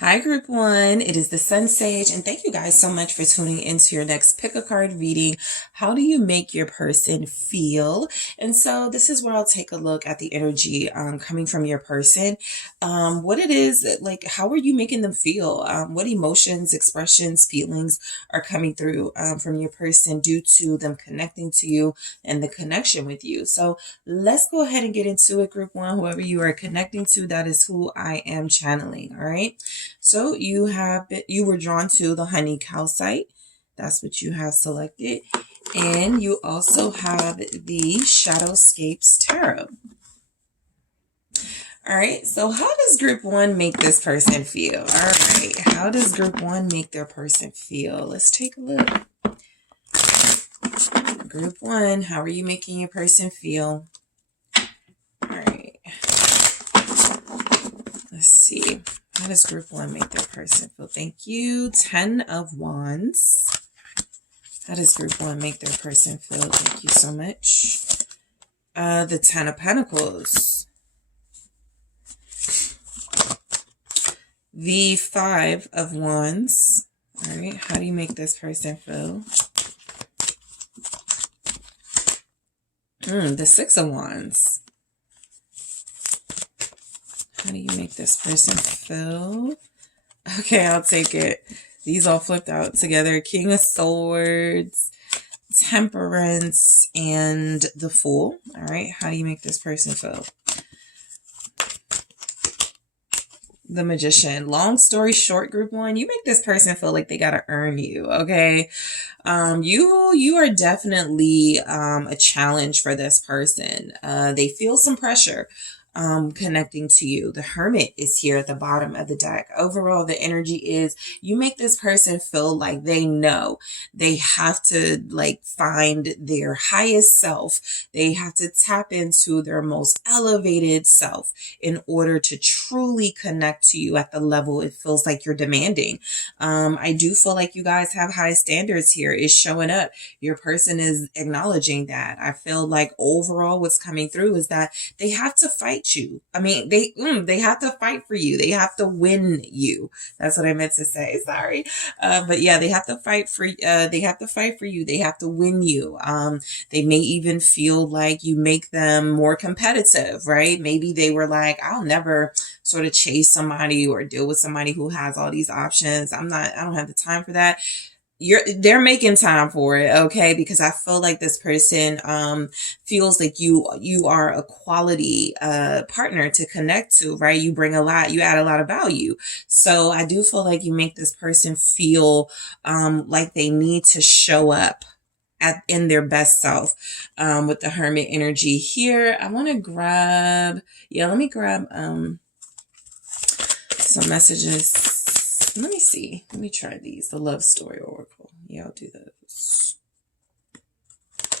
Hi, Group One. It is the SunSage, and thank you guys so much for tuning into your next pick a card reading. How do you make your person feel? And so, this is where I'll take a look at the energy coming from your person. What it is, like, how are you making them feel? What emotions, expressions, feelings are coming through from your person due to them connecting to you and the connection with you? So, let's go ahead and get into it, Group One. Whoever you are connecting to, that is who I am channeling. All right. So you were drawn to the honey calcite. That's what you have selected. And you also have the Shadowscapes Tarot. All right, so how does Group One make this person feel? All right, how does Group One make their person feel? Let's take a look. Group One, how are you making your person feel? All right, let's see. How does Group One make their person feel? Thank you. 10 of Wands. How does Group One make their person feel? Thank you so much. The 10 of Pentacles. The 5 of Wands. All right. How do you make this person feel? The 6 of Wands. How do you make this person feel? Okay, I'll take it. These all flipped out together. King of Swords, Temperance, and the Fool. All right, how do you make this person feel? The Magician. Long story short, Group One, you make this person feel like they gotta earn you. Okay, you are definitely a challenge for this person. They feel some pressure connecting to you. The Hermit is here at the bottom of the deck. Overall, the energy is you make this person feel like they know they have to find their highest self. They have to tap into their most elevated self in order to truly connect to you at the level it feels like you're demanding. I do feel like you guys have high standards here. It's showing up. Your person is acknowledging that. I feel like overall what's coming through is that they have to fight you. I mean, they have to fight for you. They have to win you. That's what I meant to say. Sorry. But yeah, they have to fight for you. They have to win you. They may even feel like you make them more competitive, right? Maybe they were like, I'll never sort of chase somebody or deal with somebody who has all these options. I don't have the time for that. They're making time for it, okay? Because I feel like this person feels like you are a quality partner to connect to, right? You bring a lot, you add a lot of value. So I do feel like you make this person feel like they need to show up in their best self. With the Hermit energy here, I want to grab, let me grab some messages. Let me see. Let me try these. The Love Story Oracle. Yeah, I'll do those.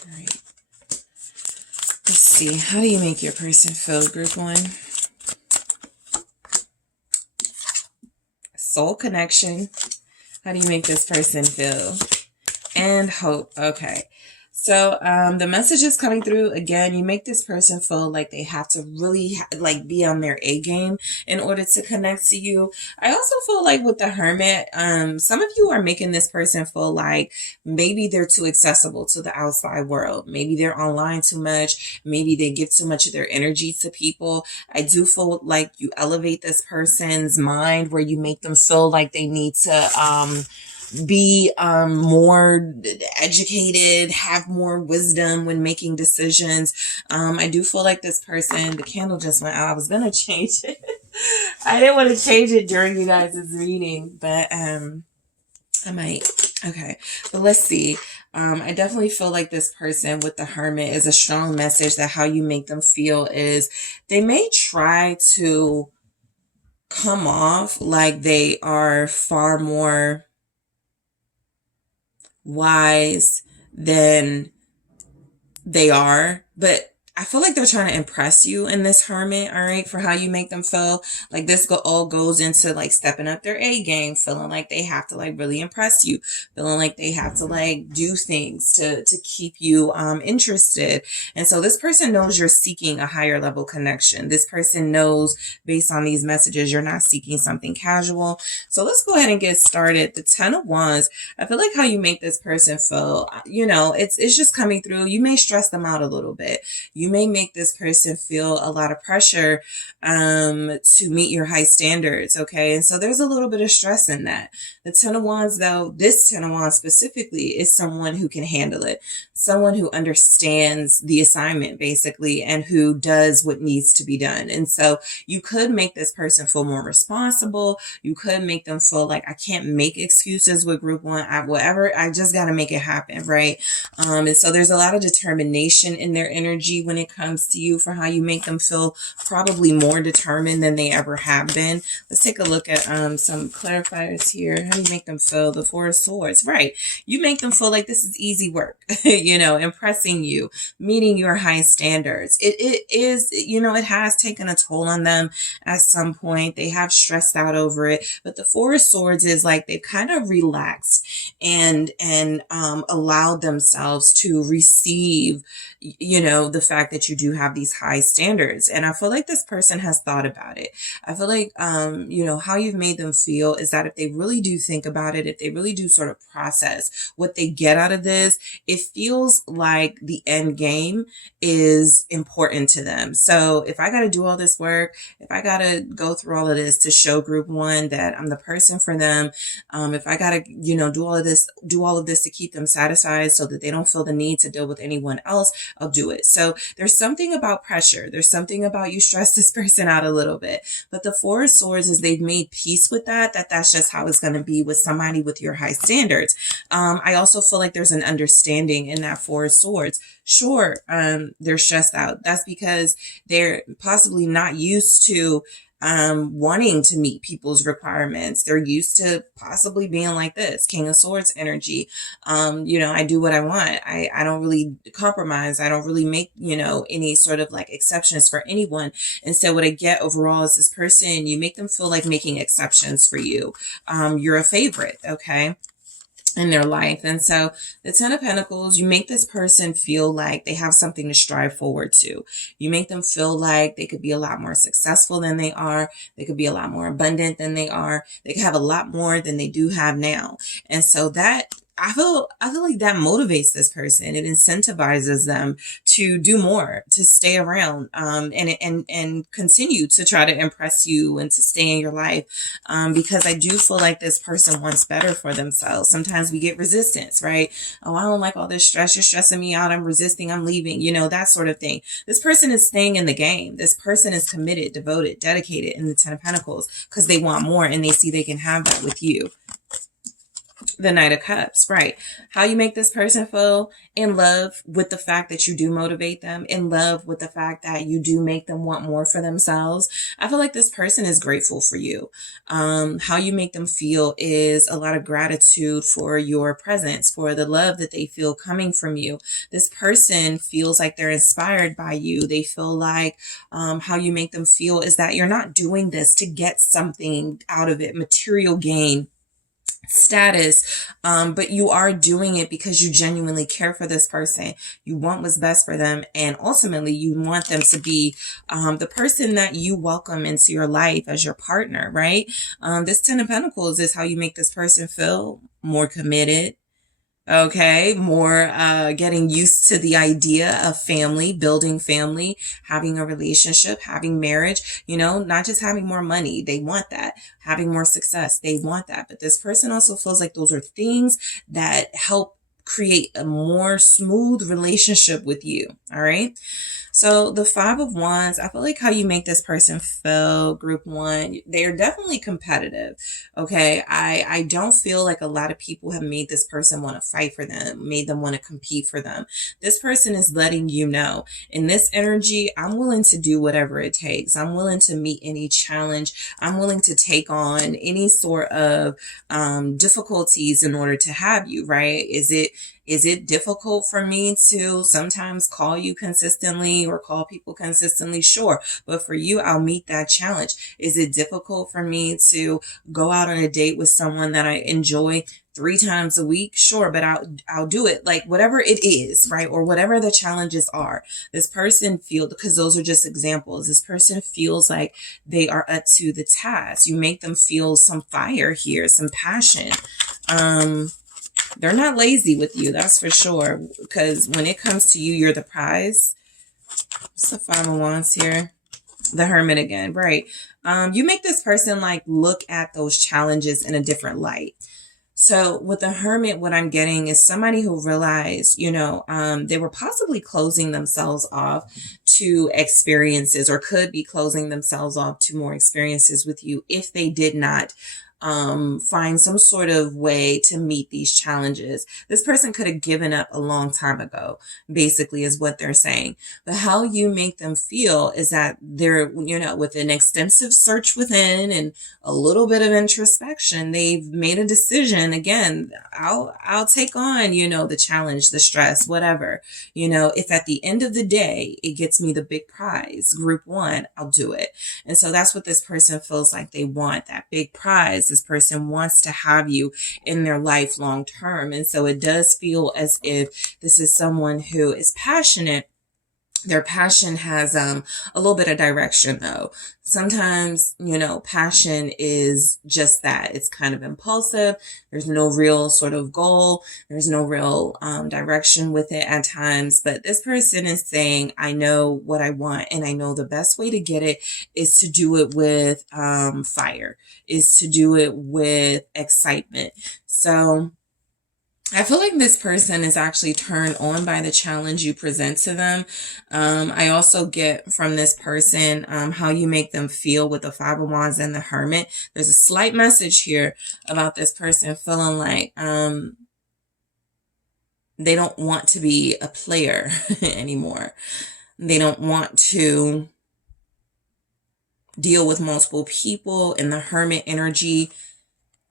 All right. Let's see. How do you make your person feel, Group One? Soul connection. How do you make this person feel? And hope. Okay. So the message is coming through again. You make this person feel like they have to really be on their A game in order to connect to you. I also feel like with the Hermit, some of you are making this person feel like maybe they're too accessible to the outside world. Maybe they're online too much. Maybe they give too much of their energy to people. I do feel like you elevate this person's mind where you make them feel like they need to be more educated, have more wisdom when making decisions. I do feel like this person, the candle just went out. I was going to change it. I didn't want to change it during you guys' reading, but I might. Okay, but let's see. I definitely feel like this person with the Hermit is a strong message that how you make them feel is they may try to come off like they are far more wise than they are, but I feel like they're trying to impress you in this Hermit, all right, for how you make them feel. Like this all goes into like stepping up their A game, feeling like they have to like really impress you, feeling like they have to like do things to keep you interested. And so this person knows you're seeking a higher level connection. This person knows based on these messages you're not seeking something casual. So let's go ahead and get started. The 10 of Wands, I feel like how you make this person feel, you know, it's just coming through. You may stress them out a little bit. You may make this person feel a lot of pressure to meet your high standards, okay? And so there's a little bit of stress in that. The 10 of Wands, though, this 10 of Wands specifically is someone who can handle it, someone who understands the assignment, basically, and who does what needs to be done. And so you could make this person feel more responsible. You could make them feel like, I can't make excuses with group one. Whatever, I just got to make it happen, right? And so there's a lot of determination in their energy when it comes to you for how you make them feel, probably more determined than they ever have been. Let's take a look at some clarifiers here. How do you make them feel? The Four of Swords, right? You make them feel like this is easy work, you know, impressing you, meeting your high standards. It is, you know, it has taken a toll on them at some point. They have stressed out over it, but the Four of Swords is like they've kind of relaxed and allowed themselves to receive, you know, the fact that you do have these high standards. And I feel like this person has thought about it. I feel like, you know, how you've made them feel is that if they really do think about it, if they really do sort of process what they get out of this, it feels like the end game is important to them. So if I got to do all this work, if I got to go through all of this to show group one that I'm the person for them, if I got to, you know, do all of this to keep them satisfied so that they don't feel the need to deal with anyone else, I'll do it. So there's something about pressure. There's something about you stress this person out a little bit. But the Four of Swords is they've made peace with that's just how it's going to be with somebody with your high standards. I also feel like there's an understanding in that Four of Swords. Sure, they're stressed out. That's because they're possibly not used to wanting to meet people's requirements. They're used to possibly being like this, King of Swords energy. You know, I do what I want. I don't really compromise. I don't really make, you know, any sort of like exceptions for anyone. And so what I get overall is this person, you make them feel like making exceptions for you. You're a favorite, okay, in their life. And so the 10 of Pentacles, you make this person feel like they have something to strive forward to. You make them feel like they could be a lot more successful than they are. They could be a lot more abundant than they are. They could have a lot more than they do have now. And so that I feel like that motivates this person. It incentivizes them to do more, to stay around, and continue to try to impress you and to stay in your life. Because I do feel like this person wants better for themselves. Sometimes we get resistance, right? Oh, I don't like all this stress. You're stressing me out. I'm resisting. I'm leaving, you know, that sort of thing. This person is staying in the game. This person is committed, devoted, dedicated in the 10 of Pentacles because they want more and they see they can have that with you. The Knight of Cups, right? How you make this person feel? In love with the fact that you do motivate them, in love with the fact that you do make them want more for themselves. I feel like this person is grateful for you. How you make them feel is a lot of gratitude for your presence, for the love that they feel coming from you. This person feels like they're inspired by you. They feel like how you make them feel is that you're not doing this to get something out of it, material gain, status, but you are doing it because you genuinely care for this person. You want what's best for them, and ultimately you want them to be the person that you welcome into your life as your partner, right? This 10 of Pentacles is how you make this person feel more committed. Okay, more getting used to the idea of family, building family, having a relationship, having marriage, you know, not just having more money. They want that. Having more success. They want that. But this person also feels like those are things that help create a more smooth relationship with you. All right. So the 5 of Wands, I feel like how you make this person feel, group one, they're definitely competitive. Okay. I don't feel like a lot of people have made this person want to fight for them, made them want to compete for them. This person is letting you know in this energy, I'm willing to do whatever it takes. I'm willing to meet any challenge. I'm willing to take on any sort of difficulties in order to have you, right? Is it Is it difficult for me to sometimes call you consistently or call people consistently? Sure. But for you, I'll meet that challenge. Is it difficult for me to go out on a date with someone that I enjoy 3 times a week? Sure, but I'll do it. Like whatever it is, right? Or whatever the challenges are. This person feels, because those are just examples. This person feels like they are up to the task. You make them feel some fire here, some passion. They're not lazy with you, that's for sure. Because when it comes to you, you're the prize. What's the 5 of Wands here? The Hermit again, right? You make this person like look at those challenges in a different light. So with the Hermit, what I'm getting is somebody who realized, they were possibly closing themselves off to experiences, or could be closing themselves off to more experiences with you if they did not find some sort of way to meet these challenges. This person could have given up a long time ago, basically, is what they're saying. But how you make them feel is that they're, with an extensive search within and a little bit of introspection, they've made a decision. Again, I'll take on, the challenge, the stress, whatever. If at the end of the day, it gets me the big prize, group 1, I'll do it. And so that's what this person feels like they want, that big prize. This person wants to have you in their life long term. And so it does feel as if this is someone who is passionate. Their passion has a little bit of direction though. Sometimes, passion is just that. It's kind of impulsive. There's no real sort of goal. There's no real direction with it at times. But this person is saying, I know what I want, and I know the best way to get it is to do it with fire, is to do it with excitement. So I feel like this person is actually turned on by the challenge you present to them. I also get from this person how you make them feel with the 5 of Wands and the Hermit. There's a slight message here about this person feeling like they don't want to be a player anymore. They don't want to deal with multiple people. In the Hermit energy,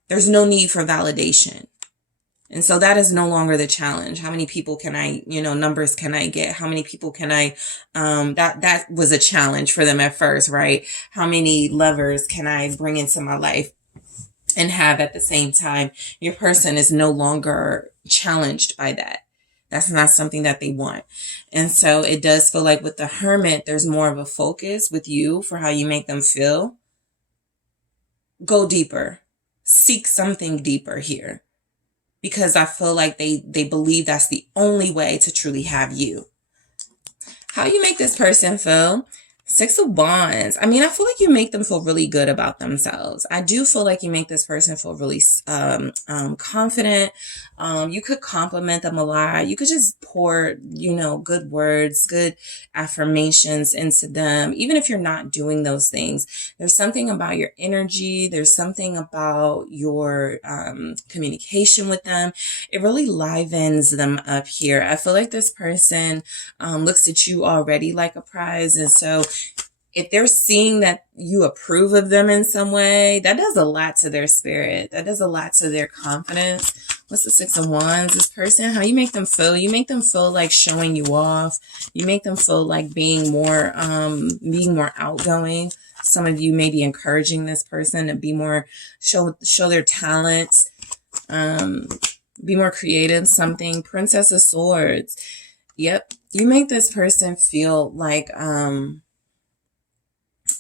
there's no need for validation. And so that is no longer the challenge. How many people can I, numbers can I get? How many people can I, that was a challenge for them at first, right? How many lovers can I bring into my life and have at the same time? Your person is no longer challenged by that. That's not something that they want. And so it does feel like with the Hermit, there's more of a focus with you for how you make them feel. Go deeper. Seek something deeper here. Because I feel like they believe that's the only way to truly have you. How you make this person feel? 6 of Wands. I mean, I feel like you make them feel really good about themselves. I do feel like you make this person feel really confident. You could compliment them a lot. You could just pour, good words, good affirmations into them. Even if you're not doing those things, there's something about your energy. There's something about your communication with them. It really livens them up here. I feel like this person looks at you already like a prize. And so if they're seeing that you approve of them in some way, that does a lot to their spirit. That does a lot to their confidence. What's the 6 of Wands? This person, how you make them feel? You make them feel like showing you off. You make them feel like being more outgoing. Some of you may be encouraging this person to be more, show their talents, be more creative, something. Princess of Swords. Yep. You make this person feel like,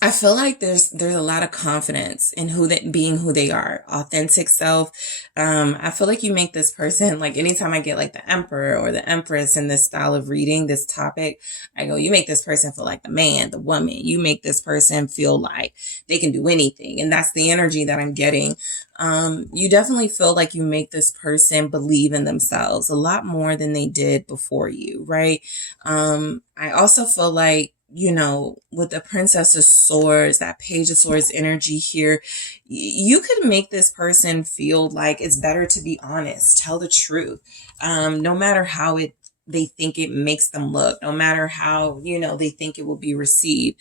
I feel like there's a lot of confidence in being who they are, authentic self. I feel like you make this person, like anytime I get like the Emperor or the Empress in this style of reading, this topic, I go, you make this person feel like the man, the woman. You make this person feel like they can do anything. And that's the energy that I'm getting. You definitely feel like you make this person believe in themselves a lot more than they did before you, right? I also feel like, with the Princess of Swords, that Page of Swords energy here, you could make this person feel like it's better to be honest, tell the truth, no matter how they think it makes them look, no matter how, they think it will be received.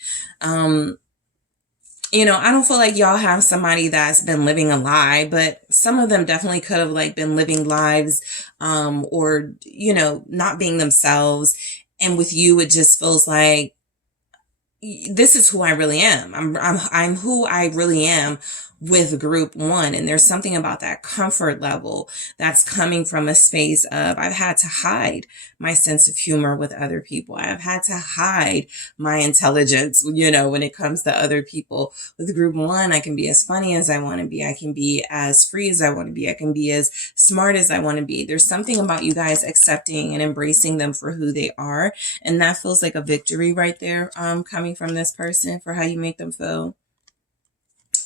you know, I don't feel like y'all have somebody that's been living a lie, but some of them definitely could have like been living lives, or, you know, not being themselves. And with you, it just feels like this is who I really am. I'm who I really am with group one. And there's something about that comfort level that's coming from a space of I've had to hide my sense of humor with other people. I've had to hide my intelligence, you know, when it comes to other people. With group one, I can be as funny as I want to be. I can be as free as I want to be. I can be as smart as I want to be. There's something about you guys accepting and embracing them for who they are. And that feels like a victory right there, coming from this person for how you make them feel.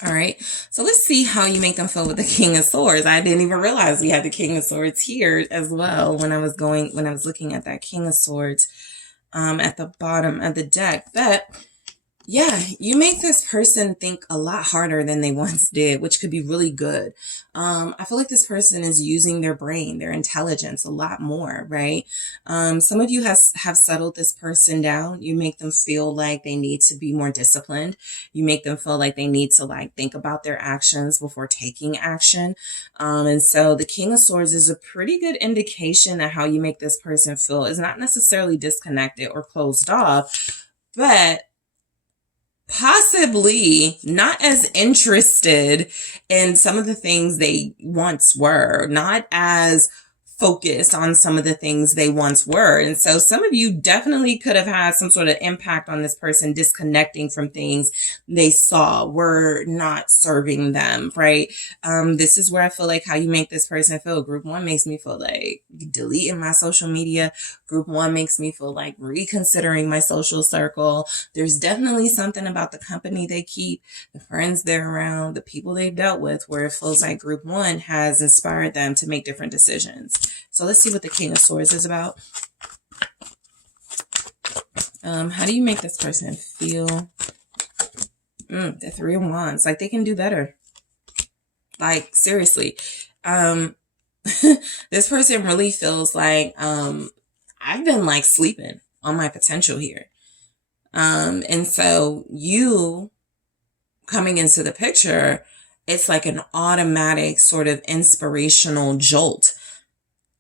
All right, so let's see how you make them feel with the King of Swords. I didn't even realize we had the King of Swords here as well when I was looking at that King of Swords at the bottom of the deck. But yeah, you make this person think a lot harder than they once did, which could be really good. I feel like this person is using their brain, their intelligence a lot more, right? Some of you have settled this person down. You make them feel like they need to be more disciplined. You make them feel like they need to like think about their actions before taking action. And so the King of Swords is a pretty good indication that how you make this person feel is not necessarily disconnected or closed off, but possibly not as interested in some of the things they once were, not as focused on some of the things they once were. And so some of you definitely could have had some sort of impact on this person disconnecting from things they saw were not serving them, right? This is where I feel like how you make this person feel. Group one makes me feel like deleting my social media. Group one makes me feel like reconsidering my social circle. There's definitely something about the company they keep, the friends they're around, the people they've dealt with, where it feels like group one has inspired them to make different decisions. So let's see what the King of Swords is about. How do you make this person feel? The Three of Wands. Like they can do better. Like seriously. This person really feels like I've been like sleeping on my potential here. And so you coming into the picture, it's like an automatic sort of inspirational jolt.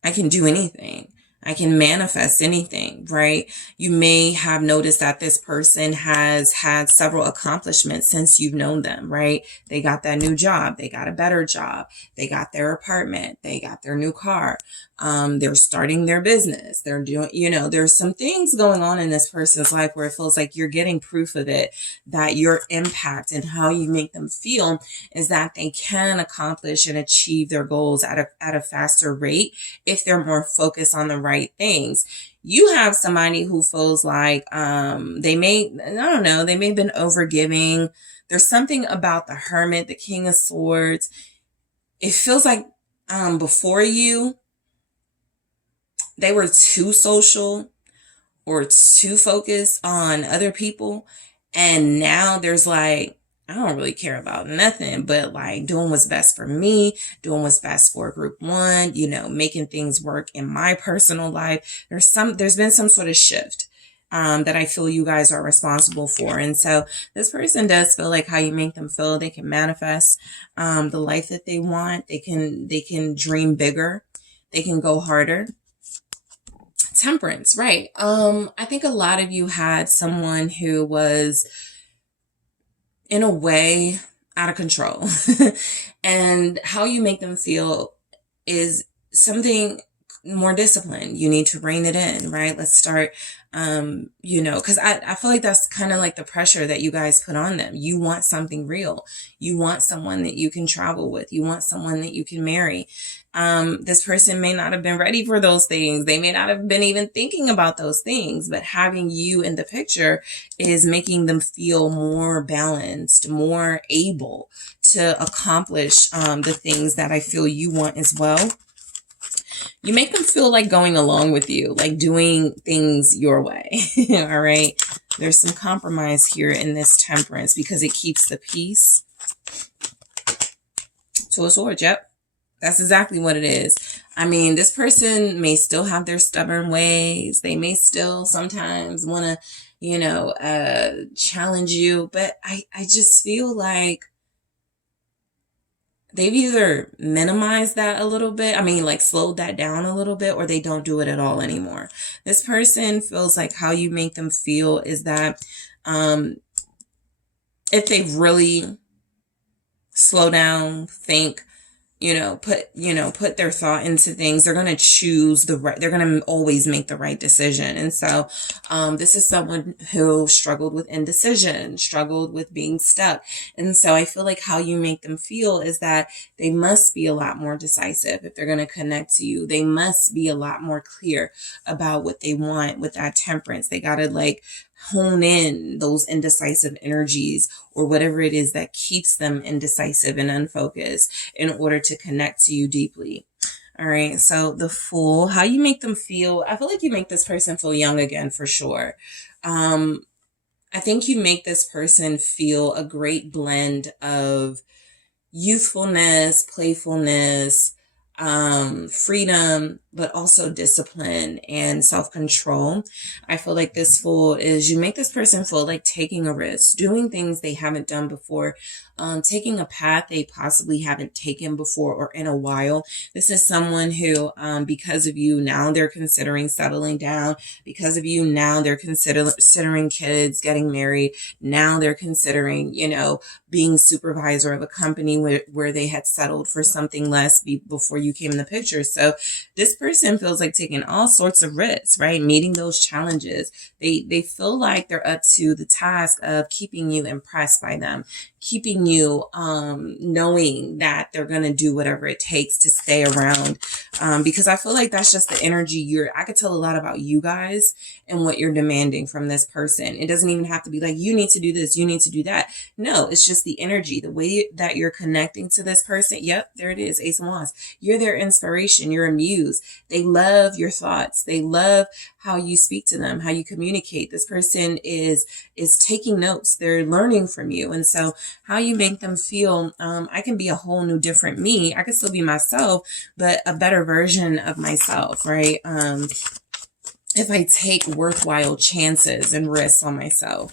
I can do anything. I can manifest anything, right? You may have noticed that this person has had several accomplishments since you've known them, right? They got that new job. They got a better job. They got their apartment. They got their new car. They're starting their business. They're doing, you know, there's some things going on in this person's life where it feels like you're getting proof of it, that your impact and how you make them feel is that they can accomplish and achieve their goals at a faster rate if they're more focused on the right things. You have somebody who feels like they may have been overgiving. There's something about the Hermit, the King of Swords. It feels like before you, they were too social or too focused on other people. And now there's like, I don't really care about nothing but like doing what's best for me, doing what's best for group one, you know, making things work in my personal life. There's been some sort of shift that I feel you guys are responsible for. And so this person does feel like how you make them feel. They can manifest the life that they want. They can dream bigger. They can go harder. Temperance, right. I think a lot of you had someone who was in a way out of control. And how you make them feel is something more disciplined. You need to rein it in, right? Let's start, you know, because I feel like that's kind of like the pressure that you guys put on them. You want something real. You want someone that you can travel with. You want someone that you can marry. This person may not have been ready for those things. They may not have been even thinking about those things, but having you in the picture is making them feel more balanced, more able to accomplish the things that I feel you want as well. You make them feel like going along with you, like doing things your way. All right. There's some compromise here in this Temperance because it keeps the peace. Two of Swords. Yep. That's exactly what it is. I mean, this person may still have their stubborn ways. They may still sometimes want to, challenge you. But I just feel like they've either minimized that a little bit. I mean, like slowed that down a little bit, or they don't do it at all anymore. This person feels like how you make them feel is that if they really slow down, think, put their thought into things, they're going to choose they're going to always make the right decision. And so, this is someone who struggled with indecision, struggled with being stuck. And so I feel like how you make them feel is that they must be a lot more decisive if they're going to connect to you. They must be a lot more clear about what they want with that temperance. They got to like hone in those indecisive energies or whatever it is that keeps them indecisive and unfocused in order to connect to you deeply. All right. So the Fool, how you make them feel. I feel like you make this person feel young again for sure. I think you make this person feel a great blend of youthfulness, playfulness, freedom, but also discipline and self-control. I feel like this Fool is, you make this person feel like taking a risk, doing things they haven't done before, taking a path they possibly haven't taken before or in a while. This is someone who, because of you, now they're considering settling down. Because of you, now they're considering kids, getting married. Now they're considering, being supervisor of a company where they had settled for something less before you came in the picture. So this person feels like taking all sorts of risks, right? Meeting those challenges. They feel like they're up to the task of keeping you impressed by them, keeping you knowing that they're going to do whatever it takes to stay around, because I feel like that's just the energy I could tell a lot about you guys and what you're demanding from this person. It doesn't even have to be like, you need to do this, you need to do that. No, it's just the energy, the way that you're connecting to this person. Yep, there it is, Ace of Wands. You're their inspiration, you're a muse. They love your thoughts. They love how you speak to them, how you communicate. This person is taking notes. They're learning from you. And so how you make them feel, I can be a whole new different me. I can still be myself, but a better version of myself, right? If I take worthwhile chances and risks on myself.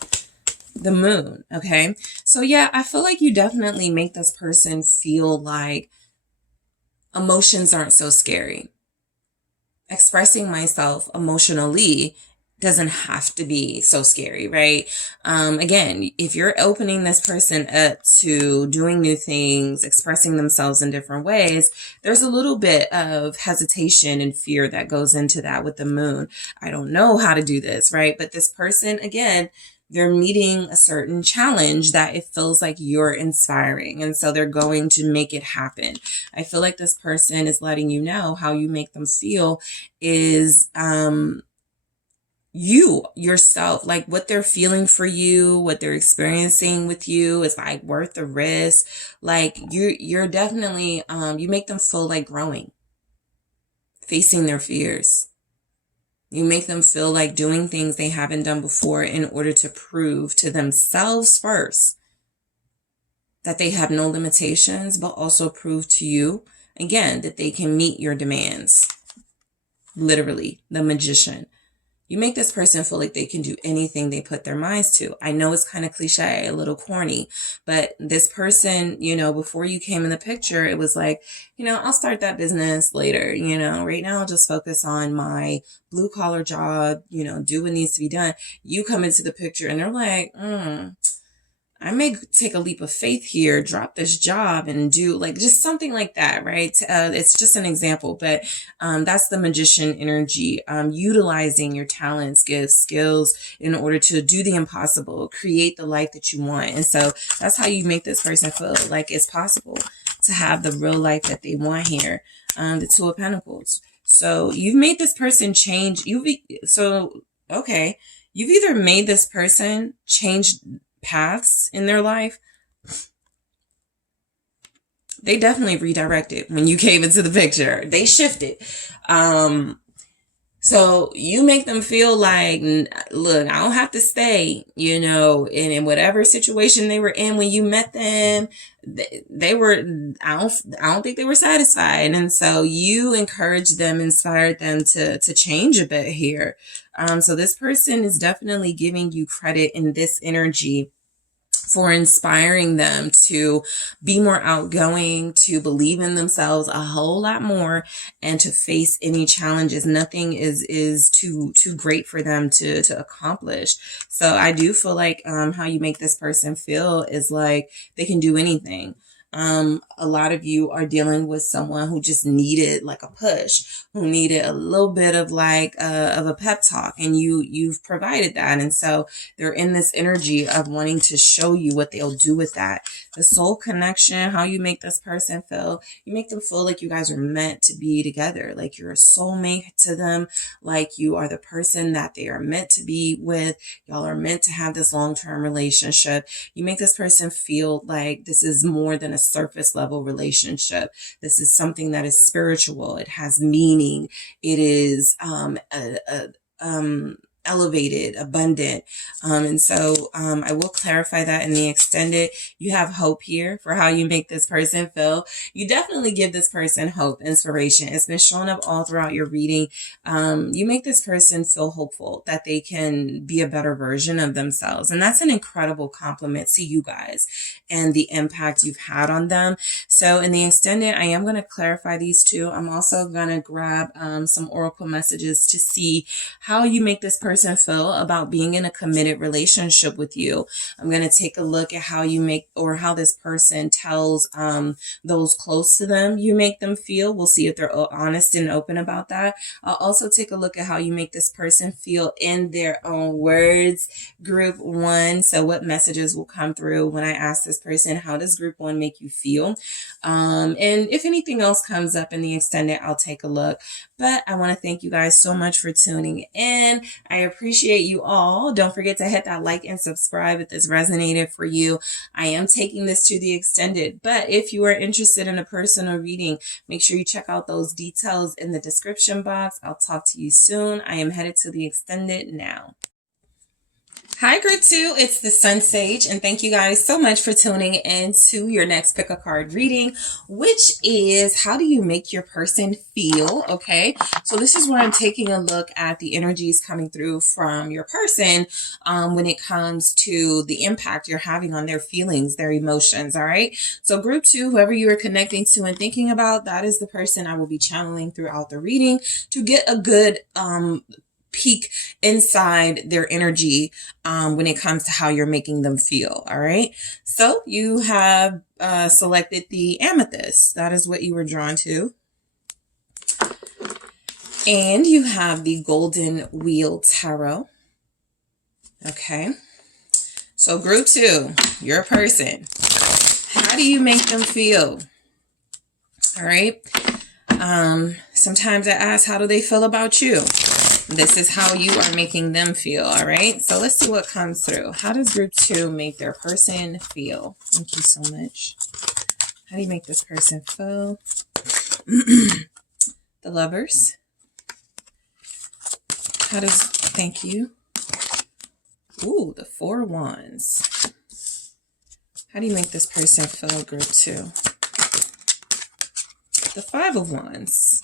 The Moon, okay? So yeah, I feel like you definitely make this person feel like emotions aren't so scary. Expressing myself emotionally doesn't have to be so scary, right? Again, if you're opening this person up to doing new things, expressing themselves in different ways, there's a little bit of hesitation and fear that goes into that with the Moon. I don't know how to do this, right? But this person, again, they're meeting a certain challenge that it feels like you're inspiring. And so they're going to make it happen. I feel like this person is letting you know how you make them feel is, you yourself, like what they're feeling for you, what they're experiencing with you is like worth the risk. Like you're definitely, you make them feel like growing, facing their fears. You make them feel like doing things they haven't done before in order to prove to themselves first that they have no limitations, but also prove to you, again, that they can meet your demands. Literally, the Magician. You make this person feel like they can do anything they put their minds to. I know it's kind of cliche, a little corny, but this person, before you came in the picture, it was like, I'll start that business later. Right now I'll just focus on my blue collar job, do what needs to be done. You come into the picture and they're like, I may take a leap of faith here, drop this job and do like just something like that, right? It's just an example, but that's the Magician energy, utilizing your talents, gifts, skills in order to do the impossible, create the life that you want. And so that's how you make this person feel like it's possible to have the real life that they want here. The Two of Pentacles. So you've made this person change. You've either made this person change paths in their life. They definitely redirected when you came into the picture. They shifted. So you make them feel like, look, I don't have to stay, you know, and in whatever situation they were in when you met them, they were, I don't think they were satisfied. And so you encouraged them, inspired them to change a bit here. So this person is definitely giving you credit in this energy for inspiring them to be more outgoing, to believe in themselves a whole lot more, and to face any challenges. Nothing is too great for them to accomplish. So I do feel like how you make this person feel is like they can do anything. A lot of you are dealing with someone who just needed like a push, who needed a little bit of like of a pep talk, and you've provided that. And so they're in this energy of wanting to show you what they'll do with that. The soul connection, how you make this person feel, you make them feel like you guys are meant to be together, like you're a soulmate to them, like you are the person that they are meant to be with. Y'all are meant to have this long-term relationship. You make this person feel like this is more than a surface level relationship. This is something that is spiritual. It has meaning. It is elevated, abundant. And so I will clarify that in the extended. You have hope here for how you make this person feel. You definitely give this person hope, inspiration. It's been showing up all throughout your reading. You make this person feel hopeful that they can be a better version of themselves. And that's an incredible compliment to you guys and the impact you've had on them. So in the extended, I am going to clarify these two. I'm also going to grab some oracle messages to see how you make this person feel about being in a committed relationship with you. I'm going to take a look at how you make, or how this person tells those close to them you make them feel. We'll see if they're honest and open about that. I'll also take a look at how you make this person feel in their own words. Group 1. So what messages will come through when I ask this person, how does group 1 make you feel? And if anything else comes up in the extended, I'll take a look. But I want to thank you guys so much for tuning in. I appreciate you all. Don't forget to hit that like and subscribe if this resonated for you. I am taking this to the extended, but if you are interested in a personal reading, make sure you check out those details in the description box. I'll talk to you soon. I am headed to the extended now. Hi, Group 2. It's the SunSage, and thank you guys so much for tuning in to your next pick a card reading, which is how do you make your person feel? Okay, so this is where I'm taking a look at the energies coming through from your person when it comes to the impact you're having on their feelings, their emotions. All right, so Group 2, whoever you are connecting to and thinking about, that is the person I will be channeling throughout the reading to get a good peek inside their energy when it comes to how you're making them feel. All right, so you have selected the amethyst. That is what you were drawn to. And you have the golden wheel tarot. Okay, so Group 2, your person, how do you make them feel? All right, sometimes I ask, how do they feel about you? This is how you are making them feel. All right, so let's see what comes through. How does Group 2 make their person feel? Thank you so much. How do you make this person feel? The Lovers. How does, thank you. Ooh, the 4 Wands. How do you make this person feel, Group 2? The 5 of Wands.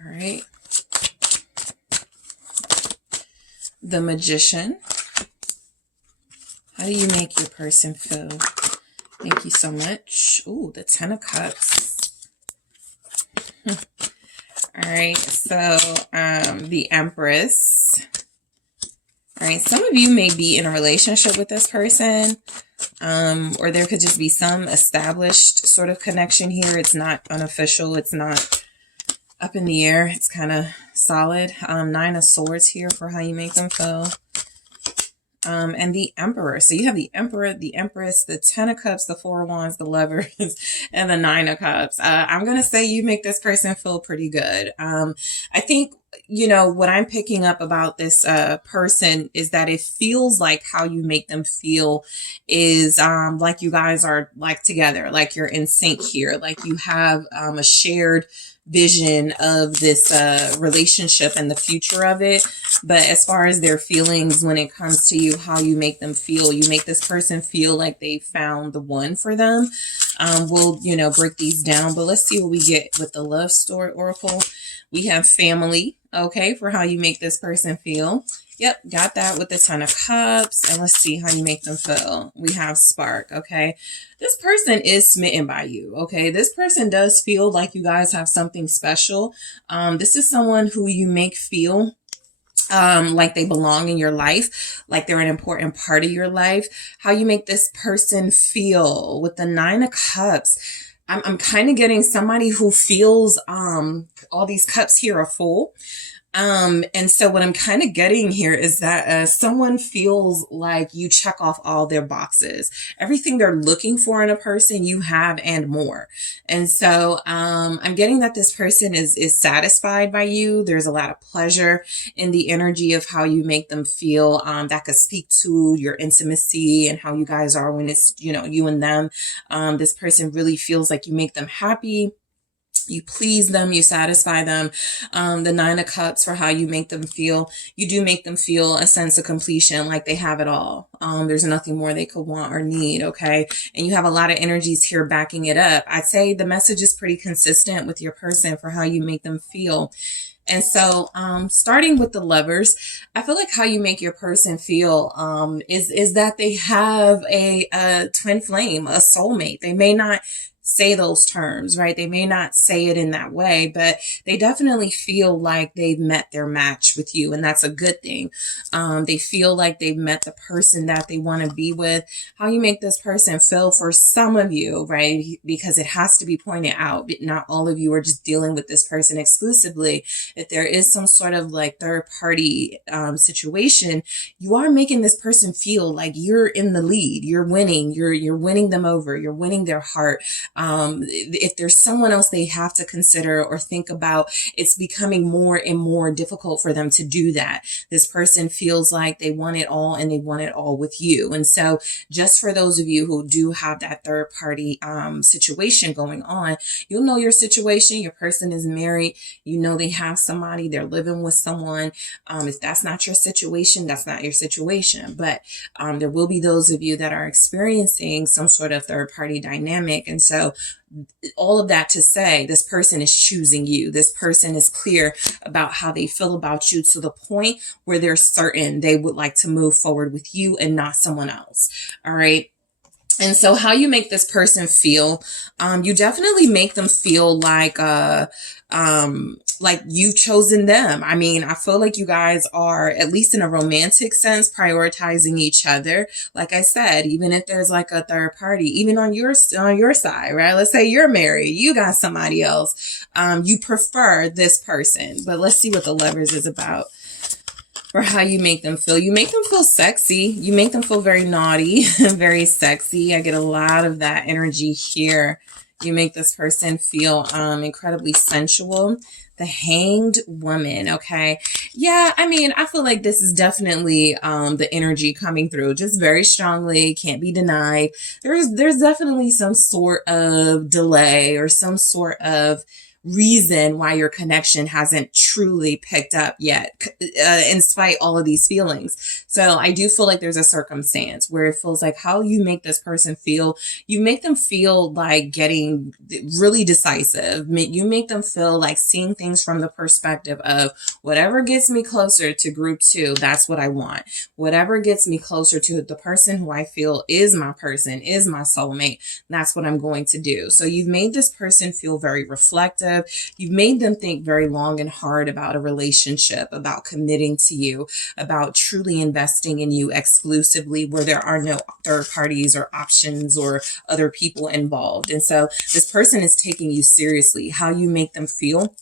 All right. The Magician. How do you make your person feel? Thank you so much. Ooh, the 10 of Cups. All right, so the Empress. All right, some of you may be in a relationship with this person, or there could just be some established sort of connection here. It's not unofficial. It's not up in the air. It's kind of solid. 9 of Swords here for how you make them feel. And the Emperor. So you have the Emperor, the Empress, the 10 of Cups, the 4 of Wands, the Lovers, and the 9 of Cups. I'm going to say you make this person feel pretty good. I think you know, what I'm picking up about this person is that it feels like how you make them feel is like you guys are like together, like you're in sync here, like you have a shared vision of this relationship and the future of it. But as far as their feelings, when it comes to you, how you make them feel, you make this person feel like they found the one for them. We'll, you know, break these down, but let's see what we get with the love story oracle. We have family, okay, for how you make this person feel. Yep, got that with the Ten of Cups. And let's see how you make them feel. We have spark, okay? This person is smitten by you, okay? This person does feel like you guys have something special. This is someone who you make feel like they belong in your life, like they're an important part of your life. How you make this person feel with the Nine of Cups. I'm kind of getting somebody who feels all these cups here are full. And so what I'm kind of getting here is that someone feels like you check off all their boxes. Everything they're looking for in a person, you have and more. And so I'm getting that this person is satisfied by you. There's a lot of pleasure in the energy of how you make them feel. That could speak to your intimacy and how you guys are when it's, you know, you and them. This person really feels like you make them happy. You please them, you satisfy them. The Nine of Cups for how you make them feel. You do make them feel a sense of completion, like they have it all. There's nothing more they could want or need, okay? And you have a lot of energies here backing it up. I'd say the message is pretty consistent with your person for how you make them feel. And so, starting with the Lovers, I feel like how you make your person feel, is that they have a twin flame, a soulmate. They may not say those terms, right? They may not say it in that way, but they definitely feel like they've met their match with you. And that's a good thing. They feel like they've met the person that they want to be with. How you make this person feel for some of you, right? Because it has to be pointed out. Not all of you are just dealing with this person exclusively. If there is some sort of like third party situation, you are making this person feel like you're in the lead. You're winning. You're winning them over. You're winning their heart. If there's someone else they have to consider or think about, it's becoming more and more difficult for them to do that. This person feels like they want it all and they want it all with you. And so just for those of you who do have that third party situation going on, you'll know your situation. Your person is married. You know they have somebody. They're living with someone. If that's not your situation, that's not your situation. But there will be those of you that are experiencing some sort of third party dynamic. And so all of that to say, this person is choosing you. This person is clear about how they feel about you to the point where they're certain they would like to move forward with you and not someone else. All right. And so how you make this person feel, you definitely make them feel like you've chosen them. I mean, I feel like you guys are, at least in a romantic sense, prioritizing each other. Like I said, even if there's like a third party, even on your side, right? Let's say you're married, you got somebody else. You prefer this person, but let's see what the Lovers is about. For how you make them feel. You make them feel sexy. You make them feel very naughty, very sexy. I get a lot of that energy here. You make this person feel incredibly sensual. The Hanged Woman, okay? Yeah, I mean, I feel like this is definitely the energy coming through just very strongly, can't be denied. There's definitely some sort of delay or some sort of reason why your connection hasn't truly picked up yet, in spite all of these feelings. So I do feel like there's a circumstance where it feels like how you make this person feel, you make them feel like getting really decisive. You make them feel like seeing things from the perspective of whatever gets me closer to group 2, that's what I want. Whatever gets me closer to the person who I feel is my person, is my soulmate, that's what I'm going to do. So you've made this person feel very reflective. You've made them think very long and hard about a relationship, about committing to you, about truly investing in you exclusively where there are no third parties or options or other people involved. And so this person is taking you seriously. How you make them feel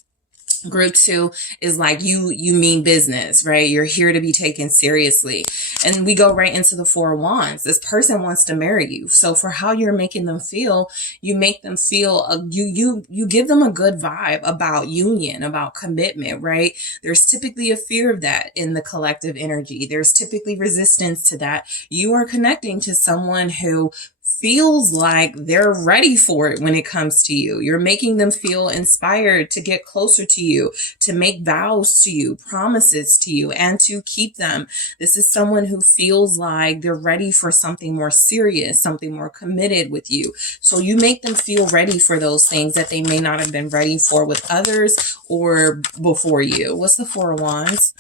Group 2 is like you mean business, right? You're here to be taken seriously. And we go right into the 4 of Wands. This person wants to marry you. So for how you're making them feel, you make them feel you give them a good vibe about union, about commitment, right? There's typically a fear of that in the collective energy. There's typically resistance to that. You are connecting to someone who feels like they're ready for it when it comes to you. You're making them feel inspired to get closer to you, to make vows to you, promises to you, and to keep them. This is someone who feels like they're ready for something more serious, something more committed with you. So you make them feel ready for those things that they may not have been ready for with others or before you. What's the 4 of Wands?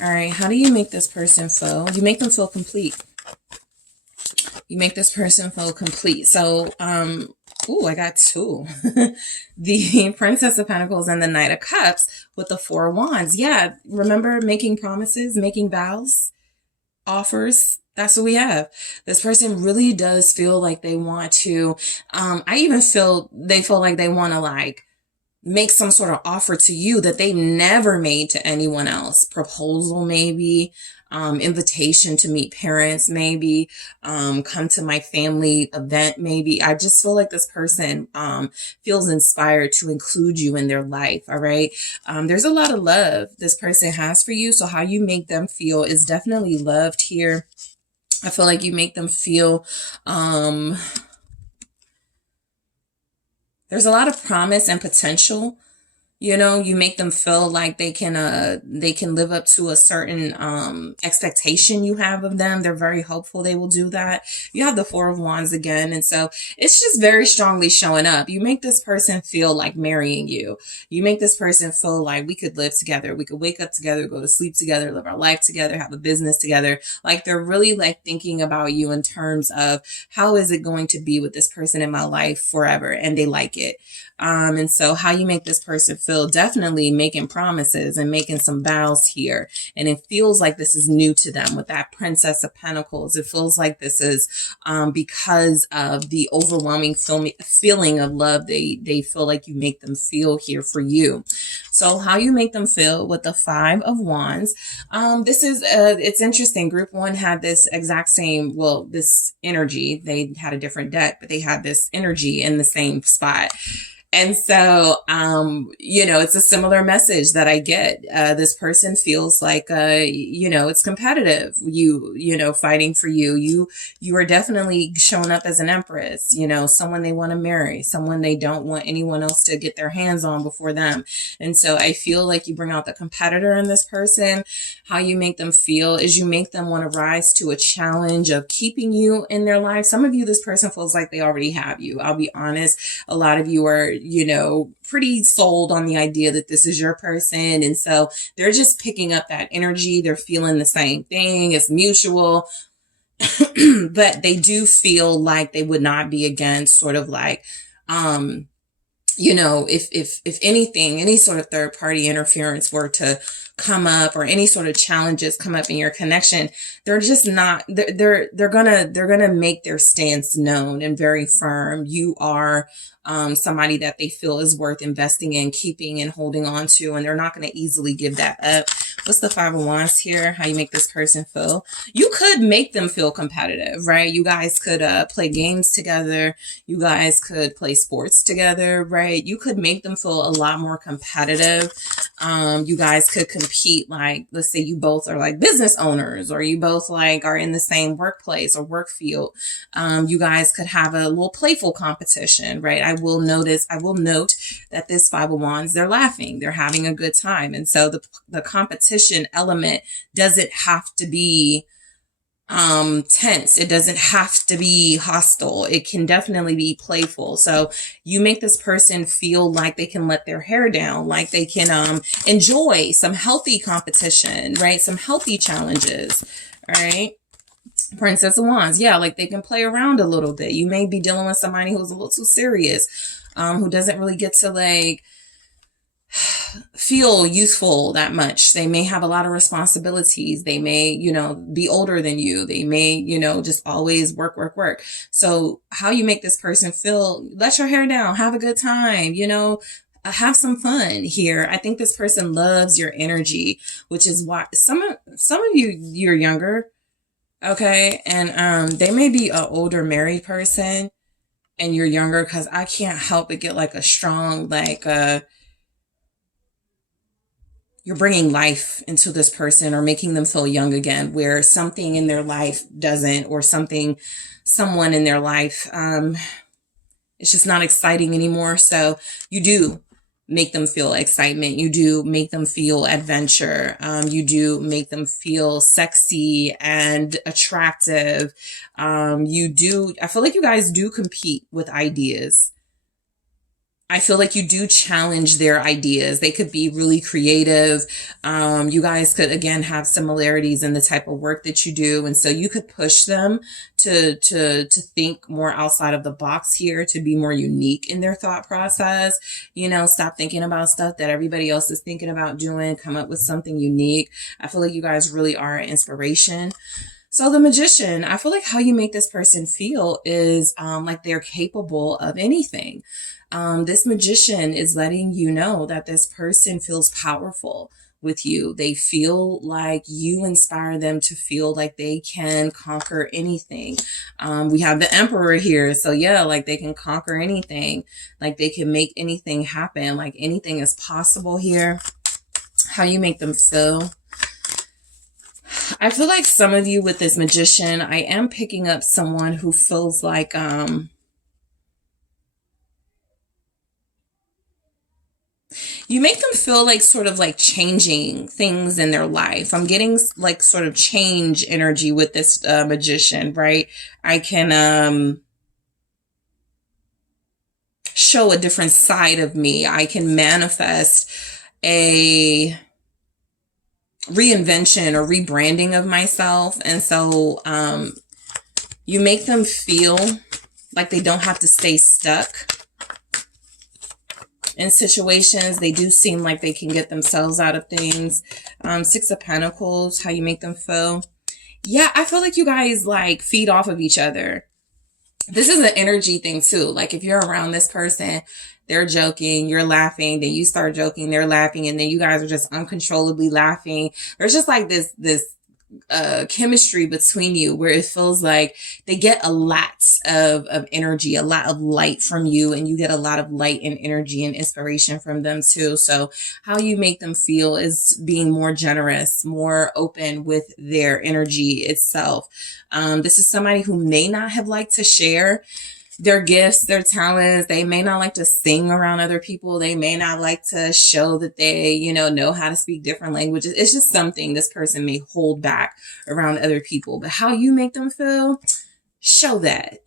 All right, how do you make this person feel? You make them feel complete. You make this person feel complete. So, ooh, I got 2. The Princess of Pentacles and the Knight of Cups with the 4 of Wands. Yeah, remember making promises, making vows, offers. That's what we have. This person really does feel like they want to, I even feel they feel like they want to like make some sort of offer to you that they never made to anyone else. Proposal, maybe, invitation to meet parents, maybe, come to my family event, maybe. I just feel like this person, feels inspired to include you in their life. All right. There's a lot of love this person has for you. So how you make them feel is definitely loved here. I feel like you make them feel, there's a lot of promise and potential. You know, you make them feel like they can live up to a certain expectation you have of them. They're very hopeful they will do that. You have the 4 of Wands again, and so it's just very strongly showing up. You make this person feel like marrying you. You make this person feel like we could live together. We could wake up together, go to sleep together, live our life together, have a business together. Like they're really like thinking about you in terms of how is it going to be with this person in my life forever, and they like it. And so how you make this person feel, definitely making promises and making some vows here. And it feels like this is new to them with that Princess of Pentacles. It feels like this is because of the overwhelming feeling of love they feel like you make them feel here for you. So how you make them feel with the 5 of Wands. This is, it's interesting. Group 1 had this exact same, well, this energy. They had a different deck, but they had this energy in the same spot. And so, it's a similar message that I get. This person feels like, it's competitive. Fighting for you. You are definitely showing up as an empress, someone they want to marry, someone they don't want anyone else to get their hands on before them. And so I feel like you bring out the competitor in this person. How you make them feel is you make them want to rise to a challenge of keeping you in their life. Some of you, this person feels like they already have you. I'll be honest. A lot of you are, pretty sold on the idea that this is your person. And so they're just picking up that energy. They're feeling the same thing. It's mutual. But they do feel like they would not be against sort of like, if anything, any sort of third party interference were to come up or any sort of challenges come up in your connection, they're just not, they're gonna make their stance known and very firm. You are somebody that they feel is worth investing in, keeping and holding on to, and they're not going to easily give that up. What's the 5 of Wands here? How you make this person feel? You could make them feel competitive, right? You guys could play games together. You guys could play sports together, right? You could make them feel a lot more competitive. You guys could compete, like, let's say you both are like business owners, or you both like are in the same workplace or work field. You guys could have a little playful competition, right? I will note that this 5 of Wands, they're laughing, they're having a good time. And so the competition element doesn't have to be tense. It doesn't have to be hostile. It can definitely be playful. So you make this person feel like they can let their hair down, like they can enjoy some healthy competition, right? Some healthy challenges. All right. Princess of Wands. Yeah, like they can play around a little bit. You may be dealing with somebody who's a little too serious, who doesn't really get to like feel youthful that much. They may have a lot of responsibilities. They may, be older than you. They may, just always work, work, work. So how you make this person feel, let your hair down, have a good time, have some fun here. I think this person loves your energy, which is why some of you, you're younger, okay, and they may be an older married person and you're younger, because I can't help but get like a strong, like you're bringing life into this person or making them feel young again, where something in their life doesn't, or someone in their life, it's just not exciting anymore. So you do make them feel excitement. You do make them feel adventure. You do make them feel sexy and attractive. I feel like you guys do compete with ideas. I feel like you do challenge their ideas. They could be really creative. You guys could, again, have similarities in the type of work that you do. And so you could push them to think more outside of the box here, to be more unique in their thought process. Stop thinking about stuff that everybody else is thinking about doing, come up with something unique. I feel like you guys really are an inspiration. So the Magician, I feel like how you make this person feel is like they're capable of anything. This Magician is letting you know that this person feels powerful with you. They feel like you inspire them to feel like they can conquer anything. We have the Emperor here. So yeah, like they can conquer anything. Like they can make anything happen. Like anything is possible here. How you make them feel. I feel like some of you with this Magician, I am picking up someone who feels like, you make them feel like sort of like changing things in their life. I'm getting like sort of change energy with this Magician, right? I can show a different side of me. I can manifest a reinvention or rebranding of myself. And so you make them feel like they don't have to stay stuck in situations. They do seem like they can get themselves out of things. Six of Pentacles, how you make them feel. Yeah, I feel like you guys like feed off of each other. This is an energy thing too. Like if you're around this person, they're joking, you're laughing, then you start joking, they're laughing, and then you guys are just uncontrollably laughing. There's just like this chemistry between you where it feels like they get a lot of energy, a lot of light from you, and you get a lot of light and energy and inspiration from them too. So how you make them feel is being more generous, more open with their energy itself. This is somebody who may not have liked to share their gifts, their talents. They may not like to sing around other people. They may not like to show that they, know how to speak different languages. It's just something this person may hold back around other people. But how you make them feel, show that.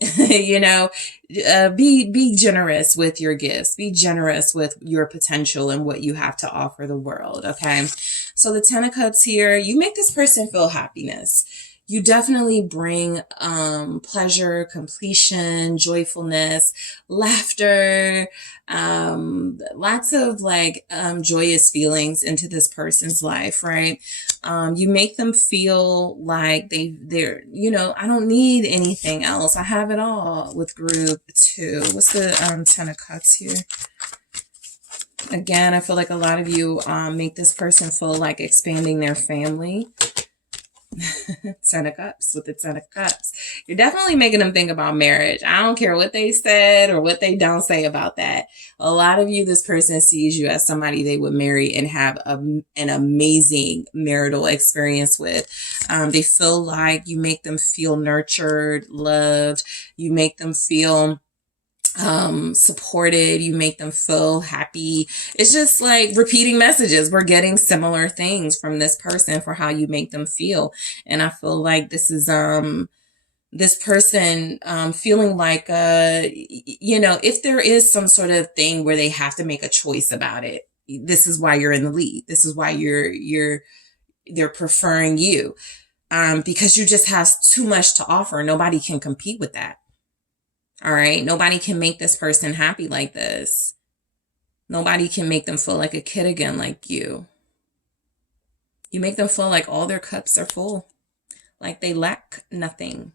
Be generous with your gifts. Be generous with your potential and what you have to offer the world. Okay. So the Ten of Cups here, you make this person feel happiness. You definitely bring pleasure, completion, joyfulness, laughter, lots of like joyous feelings into this person's life, right? You make them feel like they're, I don't need anything else. I have it all with group 2. What's the Ten of Cups here? Again, I feel like a lot of you make this person feel like expanding their family. Ten of Cups with the Ten of Cups. You're definitely making them think about marriage. I don't care what they said or what they don't say about that. A lot of you, this person sees you as somebody they would marry and have an amazing marital experience with. They feel like you make them feel nurtured, loved. You make them feel supported. You make them feel happy. It's just like repeating messages. We're getting similar things from this person for how you make them feel. And I feel like this is this person feeling like if there is some sort of thing where they have to make a choice about it, this is why you're in the lead. This is why they're preferring you, because you just have too much to offer. Nobody can compete with that. All right. Nobody can make this person happy like this. Nobody can make them feel like a kid again like you. You make them feel like all their cups are full, like they lack nothing.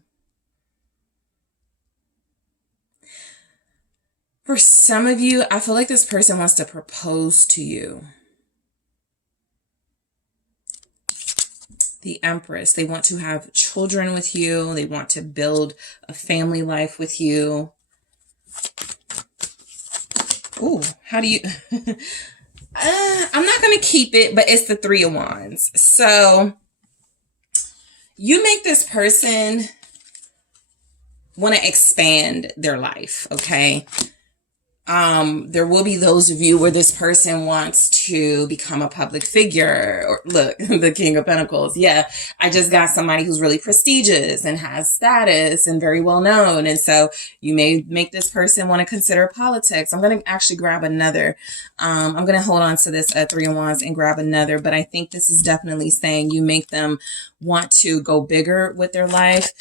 For some of you, I feel like this person wants to propose to you. The Empress. They want to have children with you. They want to build a family life with you. Ooh, how do you... I'm not going to keep it, but it's the Three of Wands. So you make this person want to expand their life, okay? There will be those of you where this person wants to become a public figure. Or look, the King of Pentacles. Yeah, I just got somebody who's really prestigious and has status and very well known. And so you may make this person want to consider politics. I'm going to actually grab another. I'm going to hold on to this Three of Wands and grab another. But I think this is definitely saying you make them want to go bigger with their life.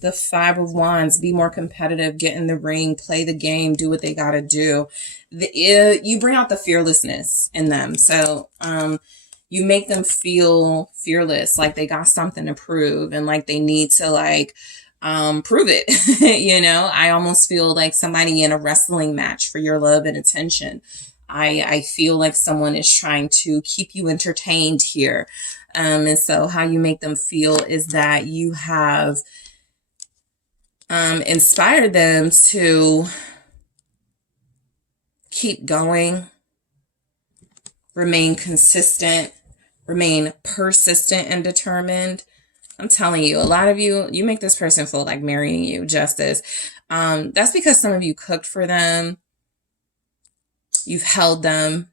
The Five of Wands, be more competitive, get in the ring, play the game, do what they got to do. You bring out the fearlessness in them. So you make them feel fearless, like they got something to prove and like they need to prove it. You know, I almost feel like somebody in a wrestling match for your love and attention. I feel like someone is trying to keep you entertained here. And so how you make them feel is that you have inspired them to keep going, remain consistent, remain persistent and determined. I'm telling you, a lot of you make this person feel like marrying you, Justice. That's because some of you cooked for them. You've held them.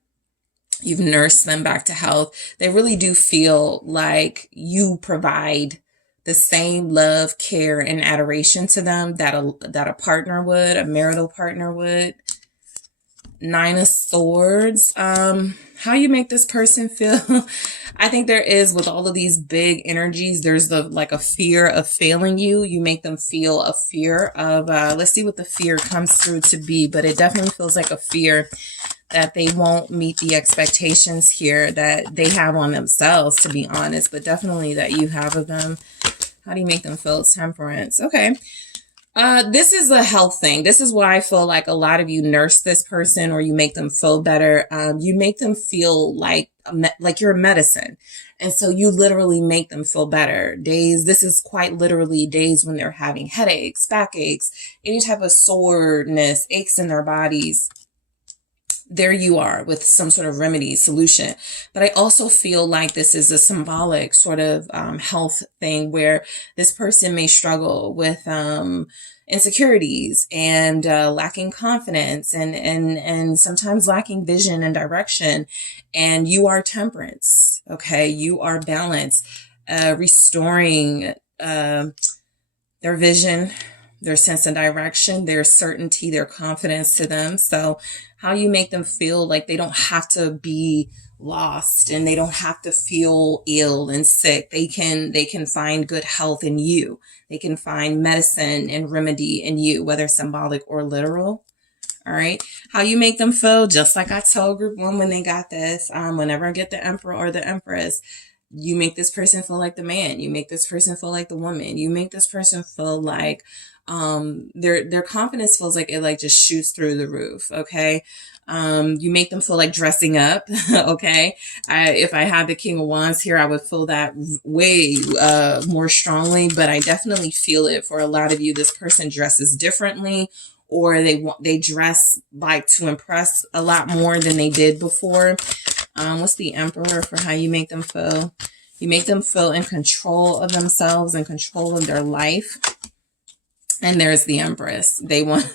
You've nursed them back to health. They really do feel like you provide the same love, care, and adoration to them that a partner would, a marital partner would. Nine of Swords. How you make this person feel? I think there is, with all of these big energies, there's a fear of failing you. You make them feel a fear of, let's see what the fear comes through to be, but it definitely feels like a fear that they won't meet the expectations here that they have on themselves, to be honest, but definitely that you have of them. How do you make them feel? Temperance. Okay. This is a health thing. This is why I feel like a lot of you nurse this person or you make them feel better. You make them feel like you're a medicine. And so you literally make them feel better. This is quite literally days when they're having headaches, backaches, any type of soreness, aches in their bodies. There you are with some sort of remedy solution. But I also feel like this is a symbolic sort of health thing where this person may struggle with insecurities and lacking confidence and sometimes lacking vision and direction. And you are temperance. Okay. You are balance, restoring their vision, their sense of direction, their certainty, their confidence to them. So how you make them feel like they don't have to be lost and they don't have to feel ill and sick. They can find good health in you. They can find medicine and remedy in you, whether symbolic or literal. All right. How you make them feel, just like I told group one when they got this, whenever I get the Emperor or the Empress, you make this person feel like the man. You make this person feel like the woman. You make this person feel like their confidence feels like it just shoots through the roof. Okay. You make them feel like dressing up. Okay. If I had the King of Wands here, I would feel that way more strongly, but I definitely feel it for a lot of you. This person dresses differently, or they dress like to impress a lot more than they did before. What's the Emperor for how you make them feel? You make them feel in control of themselves and control of their life. And there's the Empress. They want,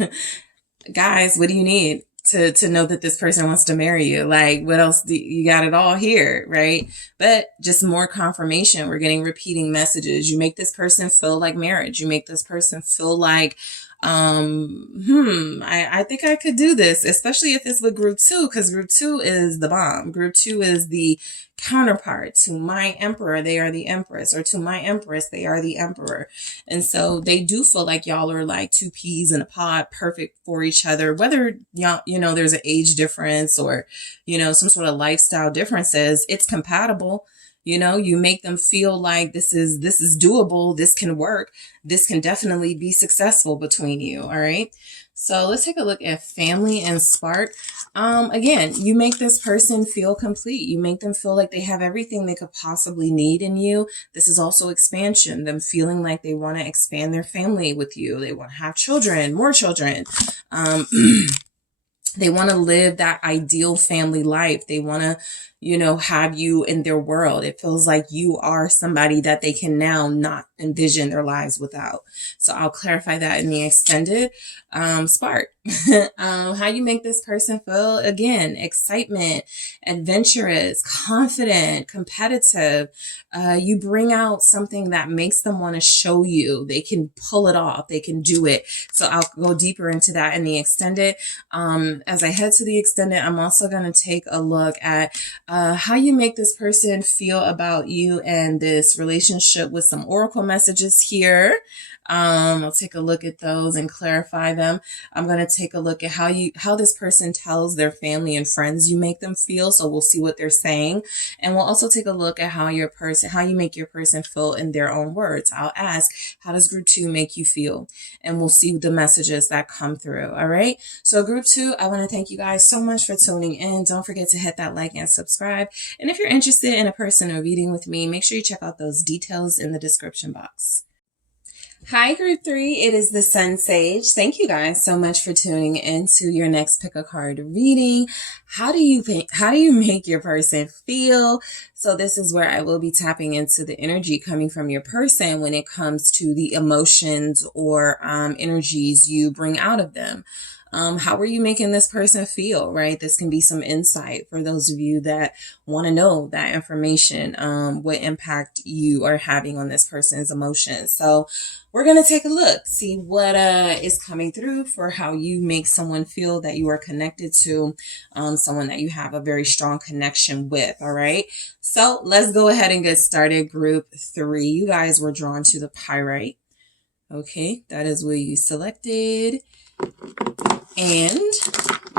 guys, what do you need to know that this person wants to marry you? Like, what else you got it all here, right? But just more confirmation. We're getting repeating messages. You make this person feel like marriage. You make this person feel like, I think I could do this, especially if it's with group 2, because group 2 is the bomb. Group 2 is the counterpart to my Emperor. They are the Empress, or to my Empress, they are the Emperor. And so they do feel like y'all are like two peas in a pod, perfect for each other, whether y'all, there's an age difference or, some sort of lifestyle differences. It's compatible. You know, you make them feel like this is doable, this can work, this can definitely be successful between you. All right. So let's take a look at family and spark. Again, you make this person feel complete. You make them feel like they have everything they could possibly need in you. This is also expansion, them feeling like they want to expand their family with you. They want to have children, more children. They want to live that ideal family life. They want to, you know, have you in their world. It feels like you are somebody that they can now not envision their lives without. So I'll clarify that in the extended. Spark. How you make this person feel? Again, excitement, adventurous, confident, competitive. You bring out something that makes them want to show you. They can pull it off. They can do it. So I'll go deeper into that in the extended. As I head to the extended, I'm also going to take a look at how you make this person feel about you and this relationship with some oracle messages here. I'll take a look at those and clarify them. I'm going to take a look at how this person tells their family and friends you make them feel. So we'll see what they're saying. And we'll also take a look at how you make your person feel in their own words. I'll ask, how does group 2 make you feel? And we'll see the messages that come through. All right. So group 2, I want to thank you guys so much for tuning in. Don't forget to hit that like and subscribe. And if you're interested in a personal reading with me, make sure you check out those details in the description box. Hi, group 3. It is the SunSage. Thank you guys so much for tuning in to your next pick a card reading. How do you make your person feel? So this is where I will be tapping into the energy coming from your person when it comes to the emotions or energies you bring out of them. How are you making this person feel, right? This can be some insight for those of you that want to know that information, what impact you are having on this person's emotions. So we're going to take a look, see what is coming through for how you make someone feel that you are connected to, someone that you have a very strong connection with. All right. So let's go ahead and get started. Group 3, you guys were drawn to the Pyrite. Okay. That is what you selected. And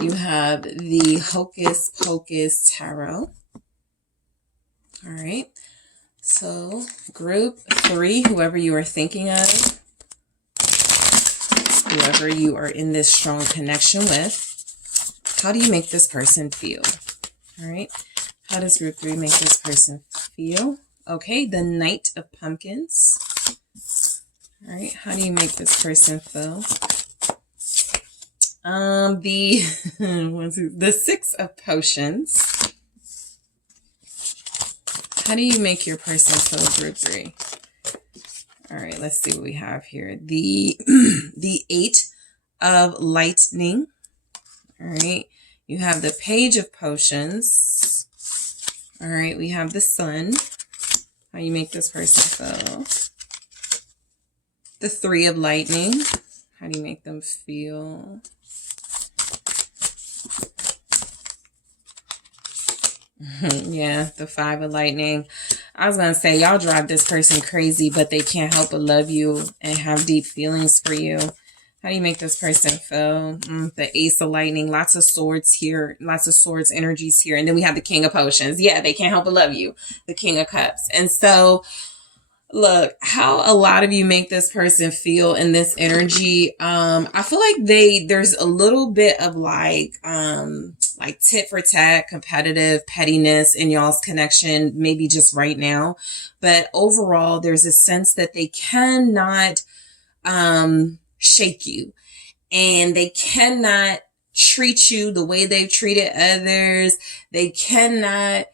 you have the Hocus Pocus Tarot. All right. So group 3, whoever you are thinking of, whoever you are in this strong connection with, how do you make this person feel? All right. How does group 3 make this person feel? Okay. The Knight of Pumpkins. All right. How do you make this person feel? The Six of Potions. How do you make your person feel, group 3? All right, let's see what we have here. The Eight of Lightning. All right, you have the Page of Potions. All right, we have the Sun. How you make this person feel? The Three of Lightning. How do you make them feel? Yeah, the Five of Lightning. I was going to say, y'all drive this person crazy, but they can't help but love you and have deep feelings for you. How do you make this person feel? The Ace of Lightning. Lots of swords here. Lots of swords energies here. And then we have the King of Potions. Yeah, they can't help but love you. The King of Cups. And so, look, how a lot of you make this person feel in this energy. I feel like there's a little bit of like tit for tat, competitive pettiness in y'all's connection, maybe just right now. But overall, there's a sense that they cannot shake you, and they cannot treat you the way they've treated others. They cannot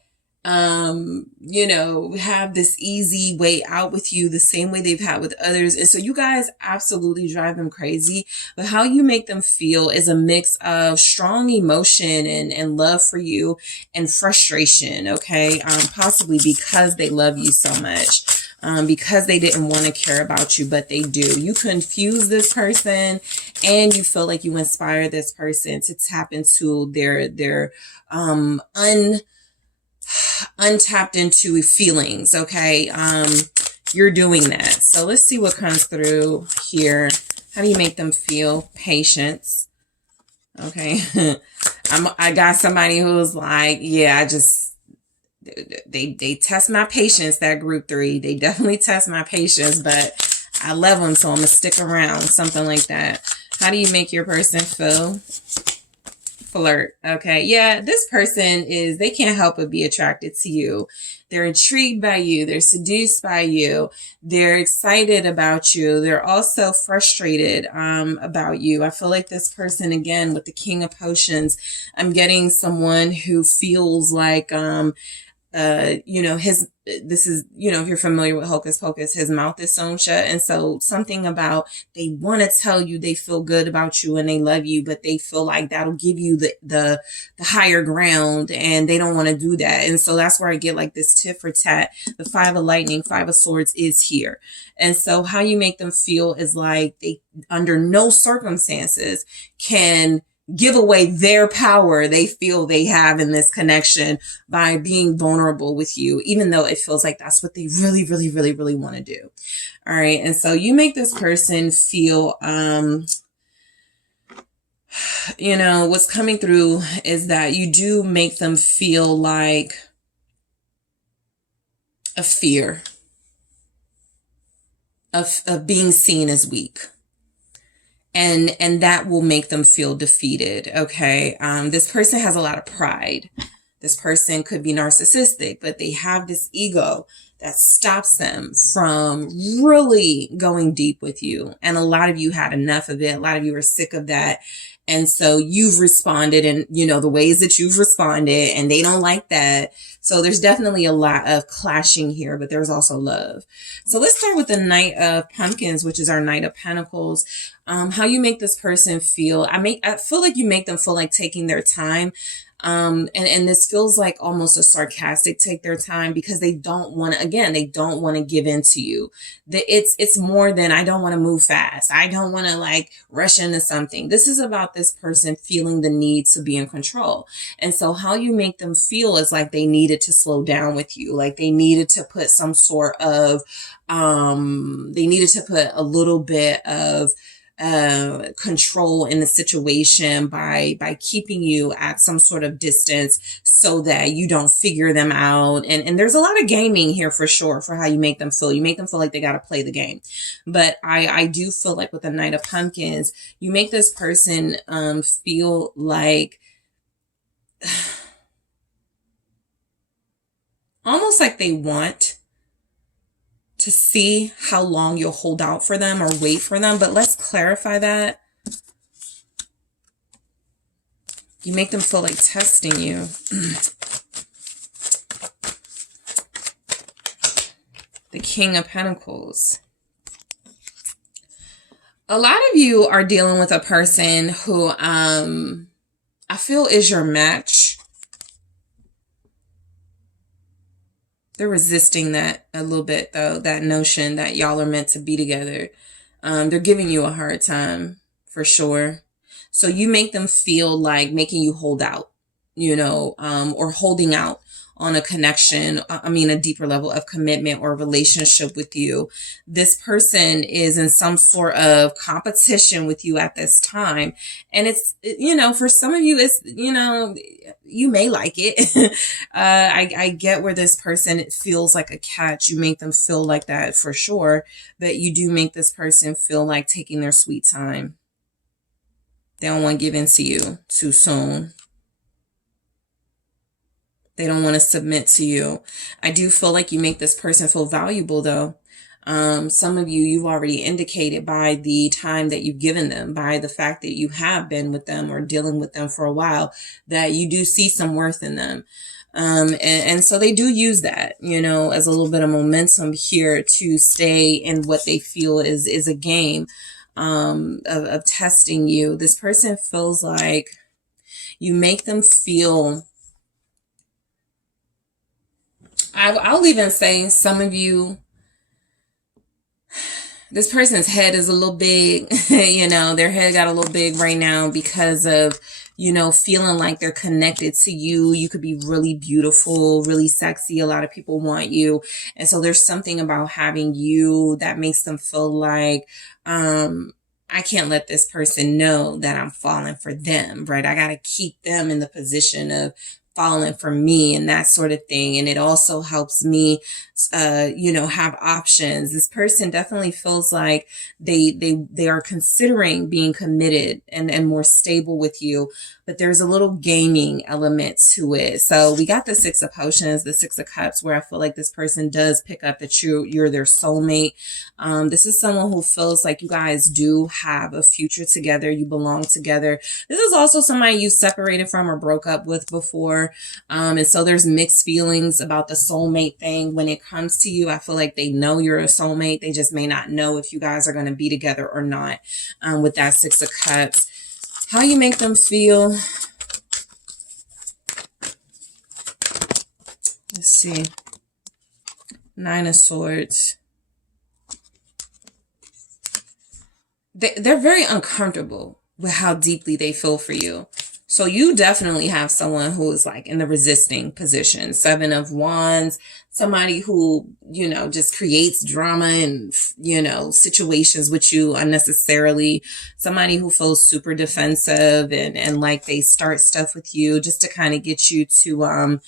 have this easy way out with you the same way they've had with others. And so you guys absolutely drive them crazy. But how you make them feel is a mix of strong emotion and love for you and frustration. Okay. Possibly because they love you so much. Because they didn't want to care about you, but they do. You confuse this person and you feel like you inspire this person to tap into their untapped into feelings. Okay. You're doing that. So let's see what comes through here. How do you make them feel? Patience. Okay. I got somebody who's like, yeah, they test my patience, that group 3. They definitely test my patience, but I love them, so I'm going to stick around, something like that. How do you make your person feel? Flirt. Okay. Yeah, this person they can't help but be attracted to you. They're intrigued by you. They're seduced by you. They're excited about you. They're also frustrated about you. I feel like this person, again, with the King of Potions, I'm getting someone who feels like this is, if you're familiar with Hocus Pocus, his mouth is sewn shut. And so something about, they want to tell you they feel good about you and they love you, but they feel like that'll give you the higher ground, and they don't want to do that. And so that's where I get like this tit for tat. The 5 of lightning, 5 of swords is here. And so how you make them feel is like they, under no circumstances, can give away their power they feel they have in this connection by being vulnerable with you, even though it feels like that's what they really, really, really, really want to do. All right. And so you make this person feel, what's coming through is that you do make them feel like a fear of being seen as weak. And that will make them feel defeated. Okay. This person has a lot of pride. This person could be narcissistic, but they have this ego that stops them from really going deep with you. And a lot of you had enough of it. A lot of you are sick of that. And so you've responded in, the ways that you've responded, and they don't like that. So there's definitely a lot of clashing here, but there's also love. So let's start with the Knight of Pumpkins, which is our Knight of Pentacles. How you make this person feel. I feel like you make them feel like taking their time. And this feels like almost a sarcastic take their time, because they don't want to give in to you. It's more than, I don't want to move fast. I don't want to rush into something. This is about this person feeling the need to be in control. And so how you make them feel is like they needed to slow down with you. Like they needed to put some sort of, they needed to put a little bit of control in the situation by keeping you at some sort of distance so that you don't figure them out. And there's a lot of gaming here for sure for how you make them feel. You make them feel like they got to play the game. But I do feel like with the Knight of Pumpkins, you make this person feel like almost like they want to see how long you'll hold out for them or wait for them. But let's clarify that. You make them feel like testing you. The King of Pentacles. A lot of you are dealing with a person who I feel is your match. They're resisting that a little bit, though, that notion that y'all are meant to be together. They're giving you a hard time, for sure. So you make them feel like making you hold out, or holding out on a connection, a deeper level of commitment or relationship with you. This person is in some sort of competition with you at this time. And it's, for some of you, it's, you may like it. I get where this person, it feels like a catch. You make them feel like that for sure. But you do make this person feel like taking their sweet time. They don't want to give in to you too soon. They don't want to submit to you. I do feel like you make this person feel valuable, though. Some of you, you've already indicated by the time that you've given them, by the fact that you have been with them or dealing with them for a while, that you do see some worth in them. And so they do use that, as a little bit of momentum here to stay in what they feel is a game of testing you. This person feels like you make them feel... I'll even say some of you, this person's head is a little big, their head got a little big right now because of, feeling like they're connected to you. You could be really beautiful, really sexy. A lot of people want you. And so there's something about having you that makes them feel like, I can't let this person know that I'm falling for them, right? I got to keep them in the position of falling for me and that sort of thing. And it also helps me, you know, have options. This person definitely feels like they are considering being committed and more stable with you, but there's a little gaming element to it. So we got the Six of Potions, the Six of Cups, where I feel like this person does pick up that you're their soulmate. This is someone who feels like you guys do have a future together. You belong together. This is also somebody you separated from or broke up with before. And so there's mixed feelings about the soulmate thing. When it comes to you, I feel like they know you're a soulmate. They just may not know if you guys are going to be together or not. With that Six of Cups, how you make them feel. Let's see. Nine of Swords. They're very uncomfortable with how deeply they feel for you. So you definitely have someone who is like in the resisting position. Seven of Wands, somebody who, you know, just creates drama and, you know, situations with you unnecessarily. Somebody who feels super defensive and like they start stuff with you just to kind of get you to,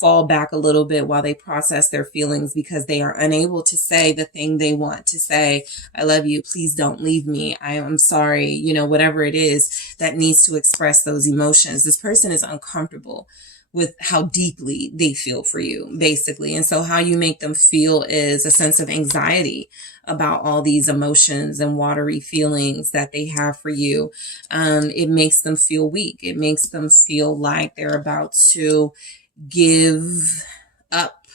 fall back a little bit while they process their feelings because they are unable to say the thing they want to say. I love you. Please don't leave me. I am sorry. You know, whatever it is that needs to express those emotions. This person is uncomfortable with how deeply they feel for you, basically. And so how you make them feel is a sense of anxiety about all these emotions and watery feelings that they have for you. It makes them feel weak. It makes them feel like they're about to give up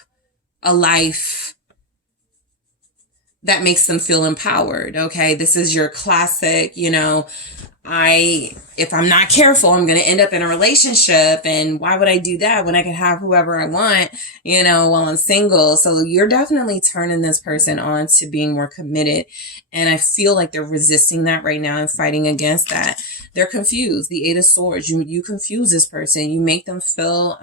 a life that makes them feel empowered. Okay. This is your classic, you know, if I'm not careful, I'm going to end up in a relationship. And why would I do that when I can have whoever I want, you know, while I'm single? So you're definitely turning this person on to being more committed. And I feel like they're resisting that right now and fighting against that. They're confused. The Eight of Swords, you confuse this person. You make them feel,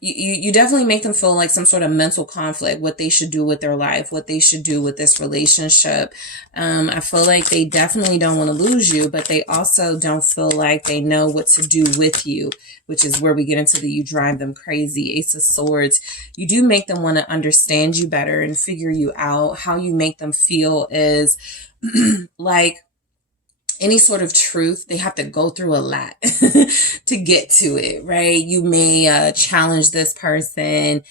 you definitely make them feel like some sort of mental conflict, what they should do with their life, what they should do with this relationship. I feel like they definitely don't want to lose you, but they also don't feel like they know what to do with you, which is where we get into the you drive them crazy. Ace of Swords. You do make them want to understand you better and figure you out. How you make them feel is like any sort of truth, they have to go through a lot to get to it, right? You may challenge this person.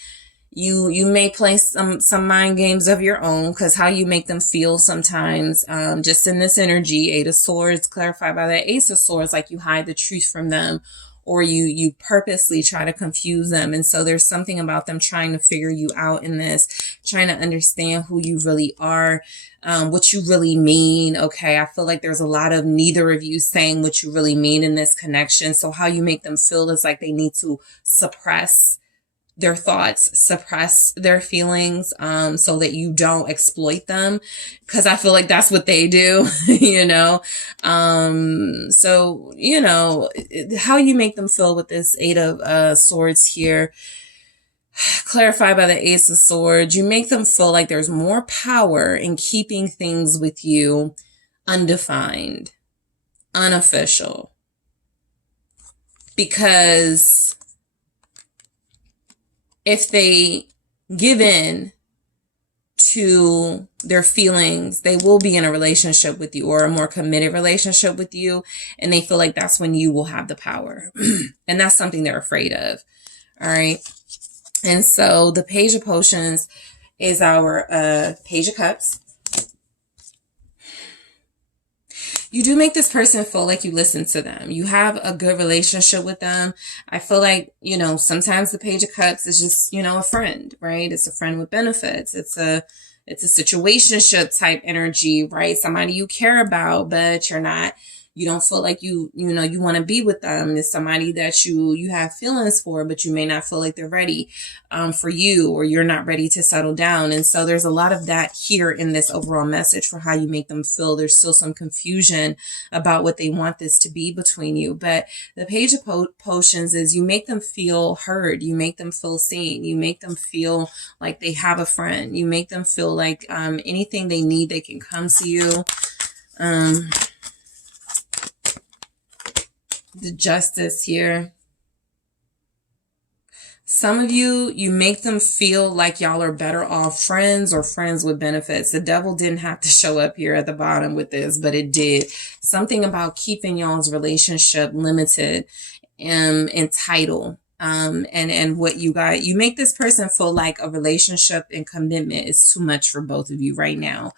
You may play some mind games of your own, because how you make them feel sometimes, just in this energy, Eight of Swords, clarified by the Ace of Swords, like you hide the truth from them, or you purposely try to confuse them. And so there's something about them trying to figure you out in this, trying to understand who you really are, what you really mean. Okay. I feel like there's a lot of neither of you saying what you really mean in this connection. So how you make them feel is like they need to suppress their thoughts, suppress their feelings, so that you don't exploit them. Cause I feel like that's what they do, you know? So, you know, how you make them feel with this Eight of Swords here, clarified by the Ace of Swords, you make them feel like there's more power in keeping things with you undefined, unofficial, because if they give in to their feelings, they will be in a relationship with you, or a more committed relationship with you. And they feel like that's when you will have the power. And that's something they're afraid of. All right. And so the Page of Potions is our Page of Cups. You do make this person feel like you listen to them. You have a good relationship with them. I feel like, you know, sometimes the Page of Cups is just, you know, a friend, right? It's a friend with benefits. It's a situationship type energy, right? Somebody you care about, but you don't feel like you want to be with them. It's somebody that you have feelings for, but you may not feel like they're ready for you, or you're not ready to settle down. And so there's a lot of that here in this overall message for how you make them feel. There's still some confusion about what they want this to be between you. But the Page of Potions is you make them feel heard. You make them feel seen. You make them feel like they have a friend. You make them feel like anything they need, they can come to you. The Justice here. Some of you, you make them feel like y'all are better off friends or friends with benefits. The devil didn't have to show up here at the bottom with this, but it did. Something about keeping y'all's relationship limited and entitled. And what you got, you make this person feel like a relationship and commitment is too much for both of you right now.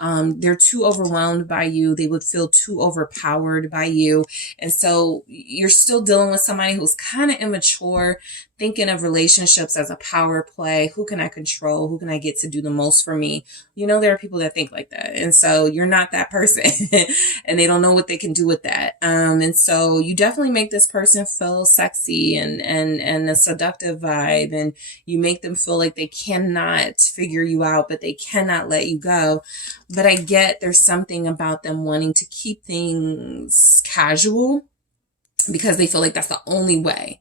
They're too overwhelmed by you. They would feel too overpowered by you. And so you're still dealing with somebody who's kind of immature, thinking of relationships as a power play. Who can I control? Who can I get to do the most for me? You know, there are people that think like that. And so you're not that person and they don't know what they can do with that. And so you definitely make this person feel sexy and a seductive vibe. And you make them feel like they cannot figure you out, but they cannot let you go. But I get there's something about them wanting to keep things casual because they feel like that's the only way.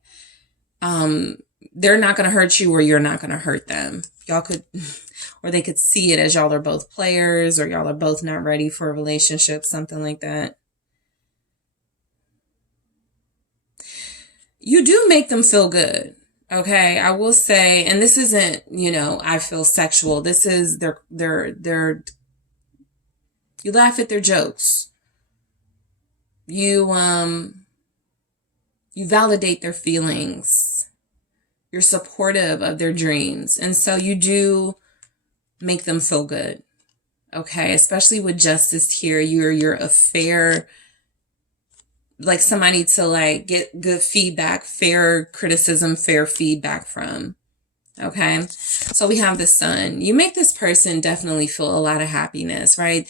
They're not going to hurt you or you're not going to hurt them. Y'all could, or they could see it as y'all are both players or y'all are both not ready for a relationship, something like that. You do make them feel good. Okay. I will say, and this isn't, you know, I feel sexual. This is you laugh at their jokes. You validate their feelings. You're supportive of their dreams. And so you do make them feel good. Okay. Especially with Justice here. You're a fair, like somebody to like get good feedback, fair criticism, fair feedback from. Okay. So we have the Sun. You make this person definitely feel a lot of happiness, right?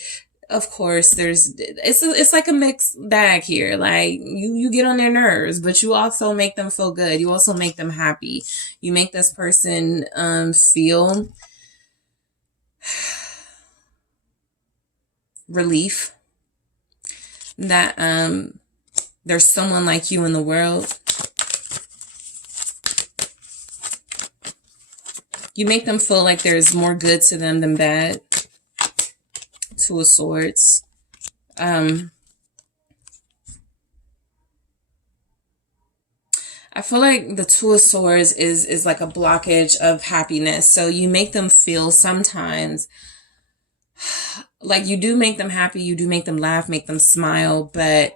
Of course, it's like a mixed bag here. Like you get on their nerves, but you also make them feel good. You also make them happy. You make this person feel relief that there's someone like you in the world. You make them feel like there's more good to them than bad. Two of Swords. I feel like the Two of Swords is like a blockage of happiness. So you make them feel sometimes like you do make them happy. You do make them laugh, make them smile. But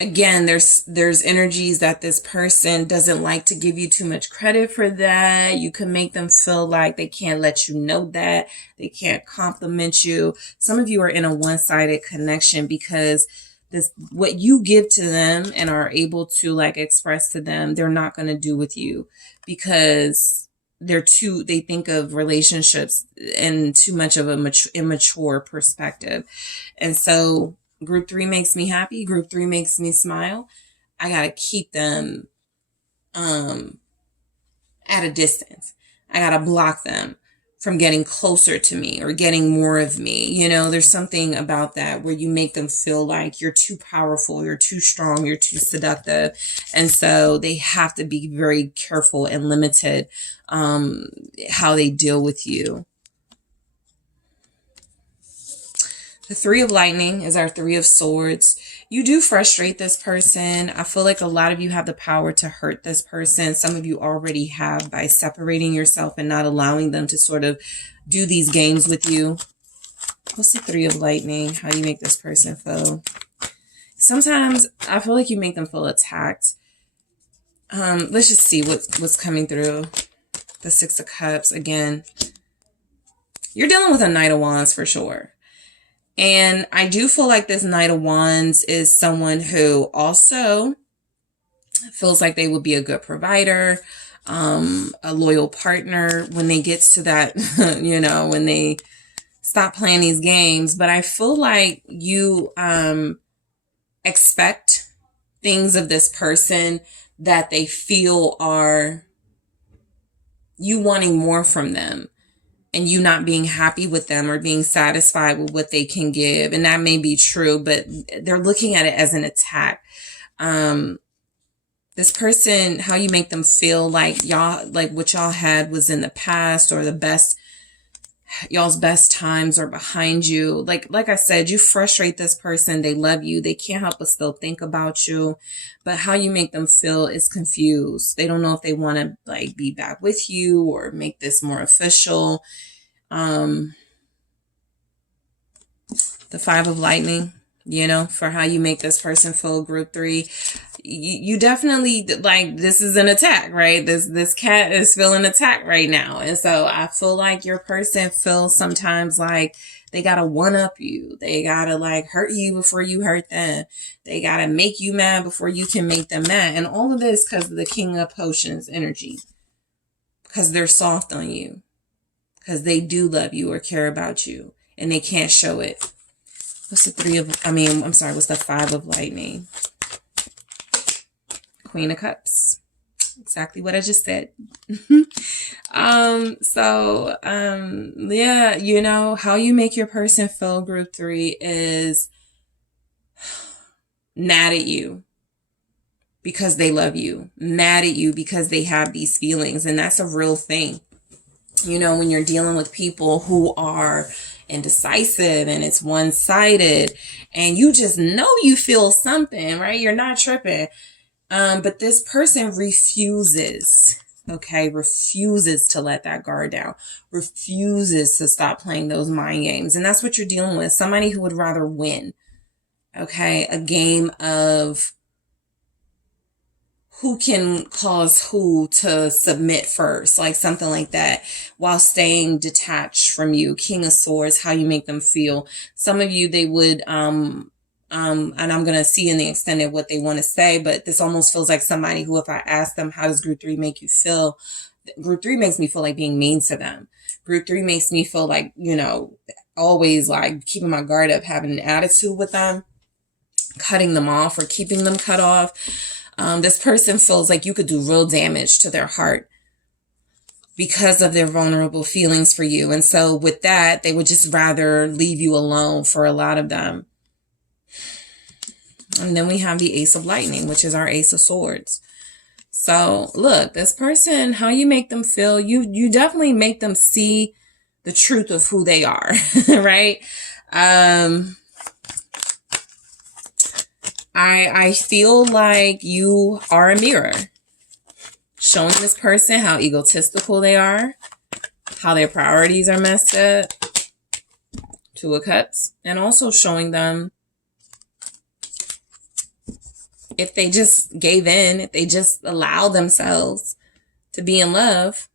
again, there's energies that this person doesn't like to give you too much credit for that. You can make them feel like they can't let you know that. They can't compliment you. Some of you are in a one-sided connection because what you give to them and are able to like express to them, they're not going to do with you because they think of relationships in too much of a immature perspective. And so Group 3 makes me happy. Group 3 makes me smile. I got to keep them at a distance. I got to block them from getting closer to me or getting more of me. You know, there's something about that where you make them feel like you're too powerful, you're too strong, you're too seductive. And so they have to be very careful and limited how they deal with you. The Three of Lightning is our Three of Swords. You do frustrate this person. I feel like a lot of you have the power to hurt this person. Some of you already have by separating yourself and not allowing them to sort of do these games with you. What's the Three of Lightning? How do you make this person feel? Sometimes I feel like you make them feel attacked. Let's just see what's coming through. The Six of Cups again. You're dealing with a Knight of Wands for sure. And I do feel like this Knight of Wands is someone who also feels like they would be a good provider, a loyal partner when they get to that, you know, when they stop playing these games. But I feel like you expect things of this person that they feel are you wanting more from them. And you not being happy with them or being satisfied with what they can give. And that may be true, but they're looking at it as an attack. This person, how you make them feel like y'all, like what y'all had was in the past or the best Y'all's best times are behind you. Like I said, you frustrate this person. They love you. They can't help but still think about you. But how you make them feel is confused. They don't know if they want to like be back with you or make this more official. The Five of Lightning, you know, for how you make this person feel, group 3. You definitely, like, this is an attack, right? This cat is feeling attacked right now. And so I feel like your person feels sometimes like they gotta one-up you. They gotta like hurt you before you hurt them. They gotta make you mad before you can make them mad. And all of this because of the King of Potions energy. Because they're soft on you. Because they do love you or care about you. And they can't show it. What's the Five of Lightning? Queen of Cups. Exactly what I just said. Yeah, you know, how you make your person feel, group 3, is mad at you because they love you. Mad at you because they have these feelings. And that's a real thing. You know, when you're dealing with people who are indecisive and it's one-sided and you just know you feel something, right? You're not tripping. But this person refuses to let that guard down, refuses to stop playing those mind games. And that's what you're dealing with. Somebody who would rather win, okay? A game of who can cause who to submit first, like something like that, while staying detached from you. King of Swords, how you make them feel. Some of you, they would, and I'm going to see in the extended what they want to say, but this almost feels like somebody who, if I ask them, how does group 3 make you feel? Group 3 makes me feel like being mean to them. Group 3 makes me feel like, you know, always like keeping my guard up, having an attitude with them, cutting them off or keeping them cut off. This person feels like you could do real damage to their heart because of their vulnerable feelings for you. And so with that, they would just rather leave you alone for a lot of them. And then we have the Ace of Lightning, which is our Ace of Swords. So look, this person, how you make them feel, you definitely make them see the truth of who they are, right? I feel like you are a mirror, showing this person how egotistical they are, how their priorities are messed up, Two of Cups, and also showing them if they just gave in, if they just allowed themselves to be in love,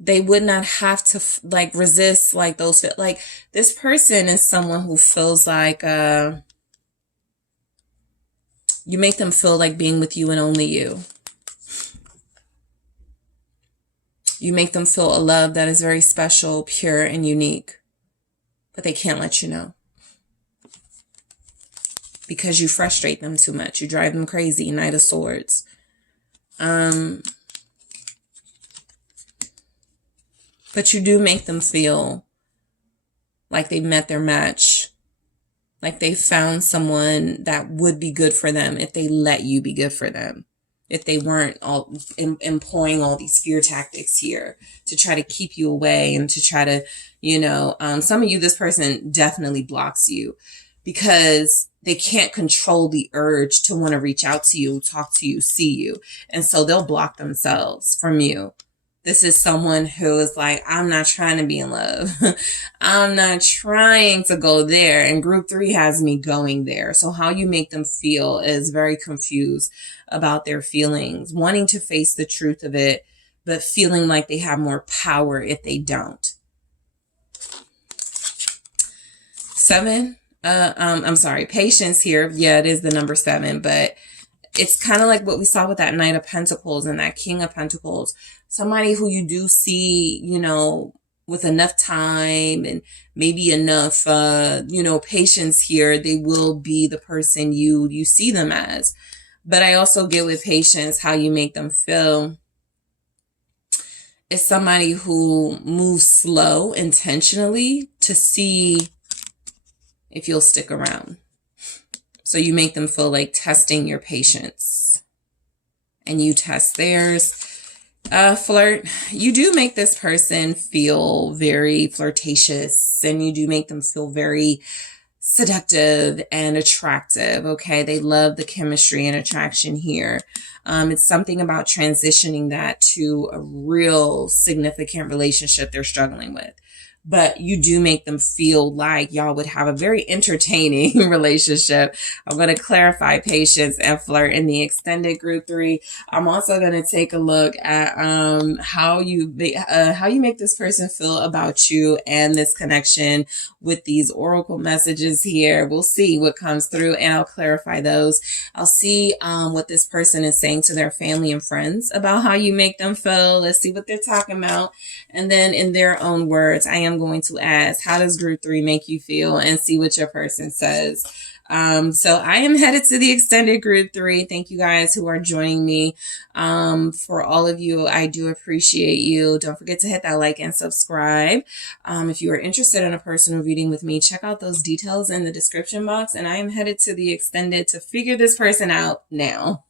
they would not have to like resist like those. Like this person is someone who feels like you make them feel like being with you and only you. You make them feel a love that is very special, pure, and unique, but they can't let you know. Because you frustrate them too much. You drive them crazy. Knight of Swords. But you do make them feel like they met their match. Like they found someone that would be good for them if they let you be good for them. If they weren't all employing all these fear tactics here to try to keep you away and to try to, you know, some of you, this person definitely blocks you because they can't control the urge to want to reach out to you, talk to you, see you. And so they'll block themselves from you. This is someone who is like, I'm not trying to be in love. I'm not trying to go there. And group 3 has me going there. So how you make them feel is very confused about their feelings, wanting to face the truth of it, but feeling like they have more power if they don't. 7. Patience here. Yeah, it is the number 7, but it's kind of like what we saw with that Knight of Pentacles and that King of Pentacles. Somebody who you do see, you know, with enough time and maybe enough, patience here, they will be the person you see them as. But I also get with patience how you make them feel. It's somebody who moves slow intentionally to see if you'll stick around. So you make them feel like testing your patience. And you test theirs. Flirt, you do make this person feel very flirtatious, and you do make them feel very seductive and attractive. Okay. They love the chemistry and attraction here. It's something about transitioning that to a real significant relationship they're struggling with. But you do make them feel like y'all would have a very entertaining relationship. I'm going to clarify patience and flirt in the extended group 3. I'm also going to take a look at how you make this person feel about you and this connection with these oracle messages here. We'll see what comes through, and I'll clarify those. I'll see what this person is saying to their family and friends about how you make them feel. Let's see what they're talking about. And then in their own words, I am going to ask, how does group 3 make you feel, and see what your person says. So I am headed to the extended group 3. Thank you guys who are joining me. For all of you, I do appreciate you. Don't forget to hit that like and subscribe. If you are interested in a personal reading with me, check out those details in the description box. And I am headed to the extended to figure this person out now.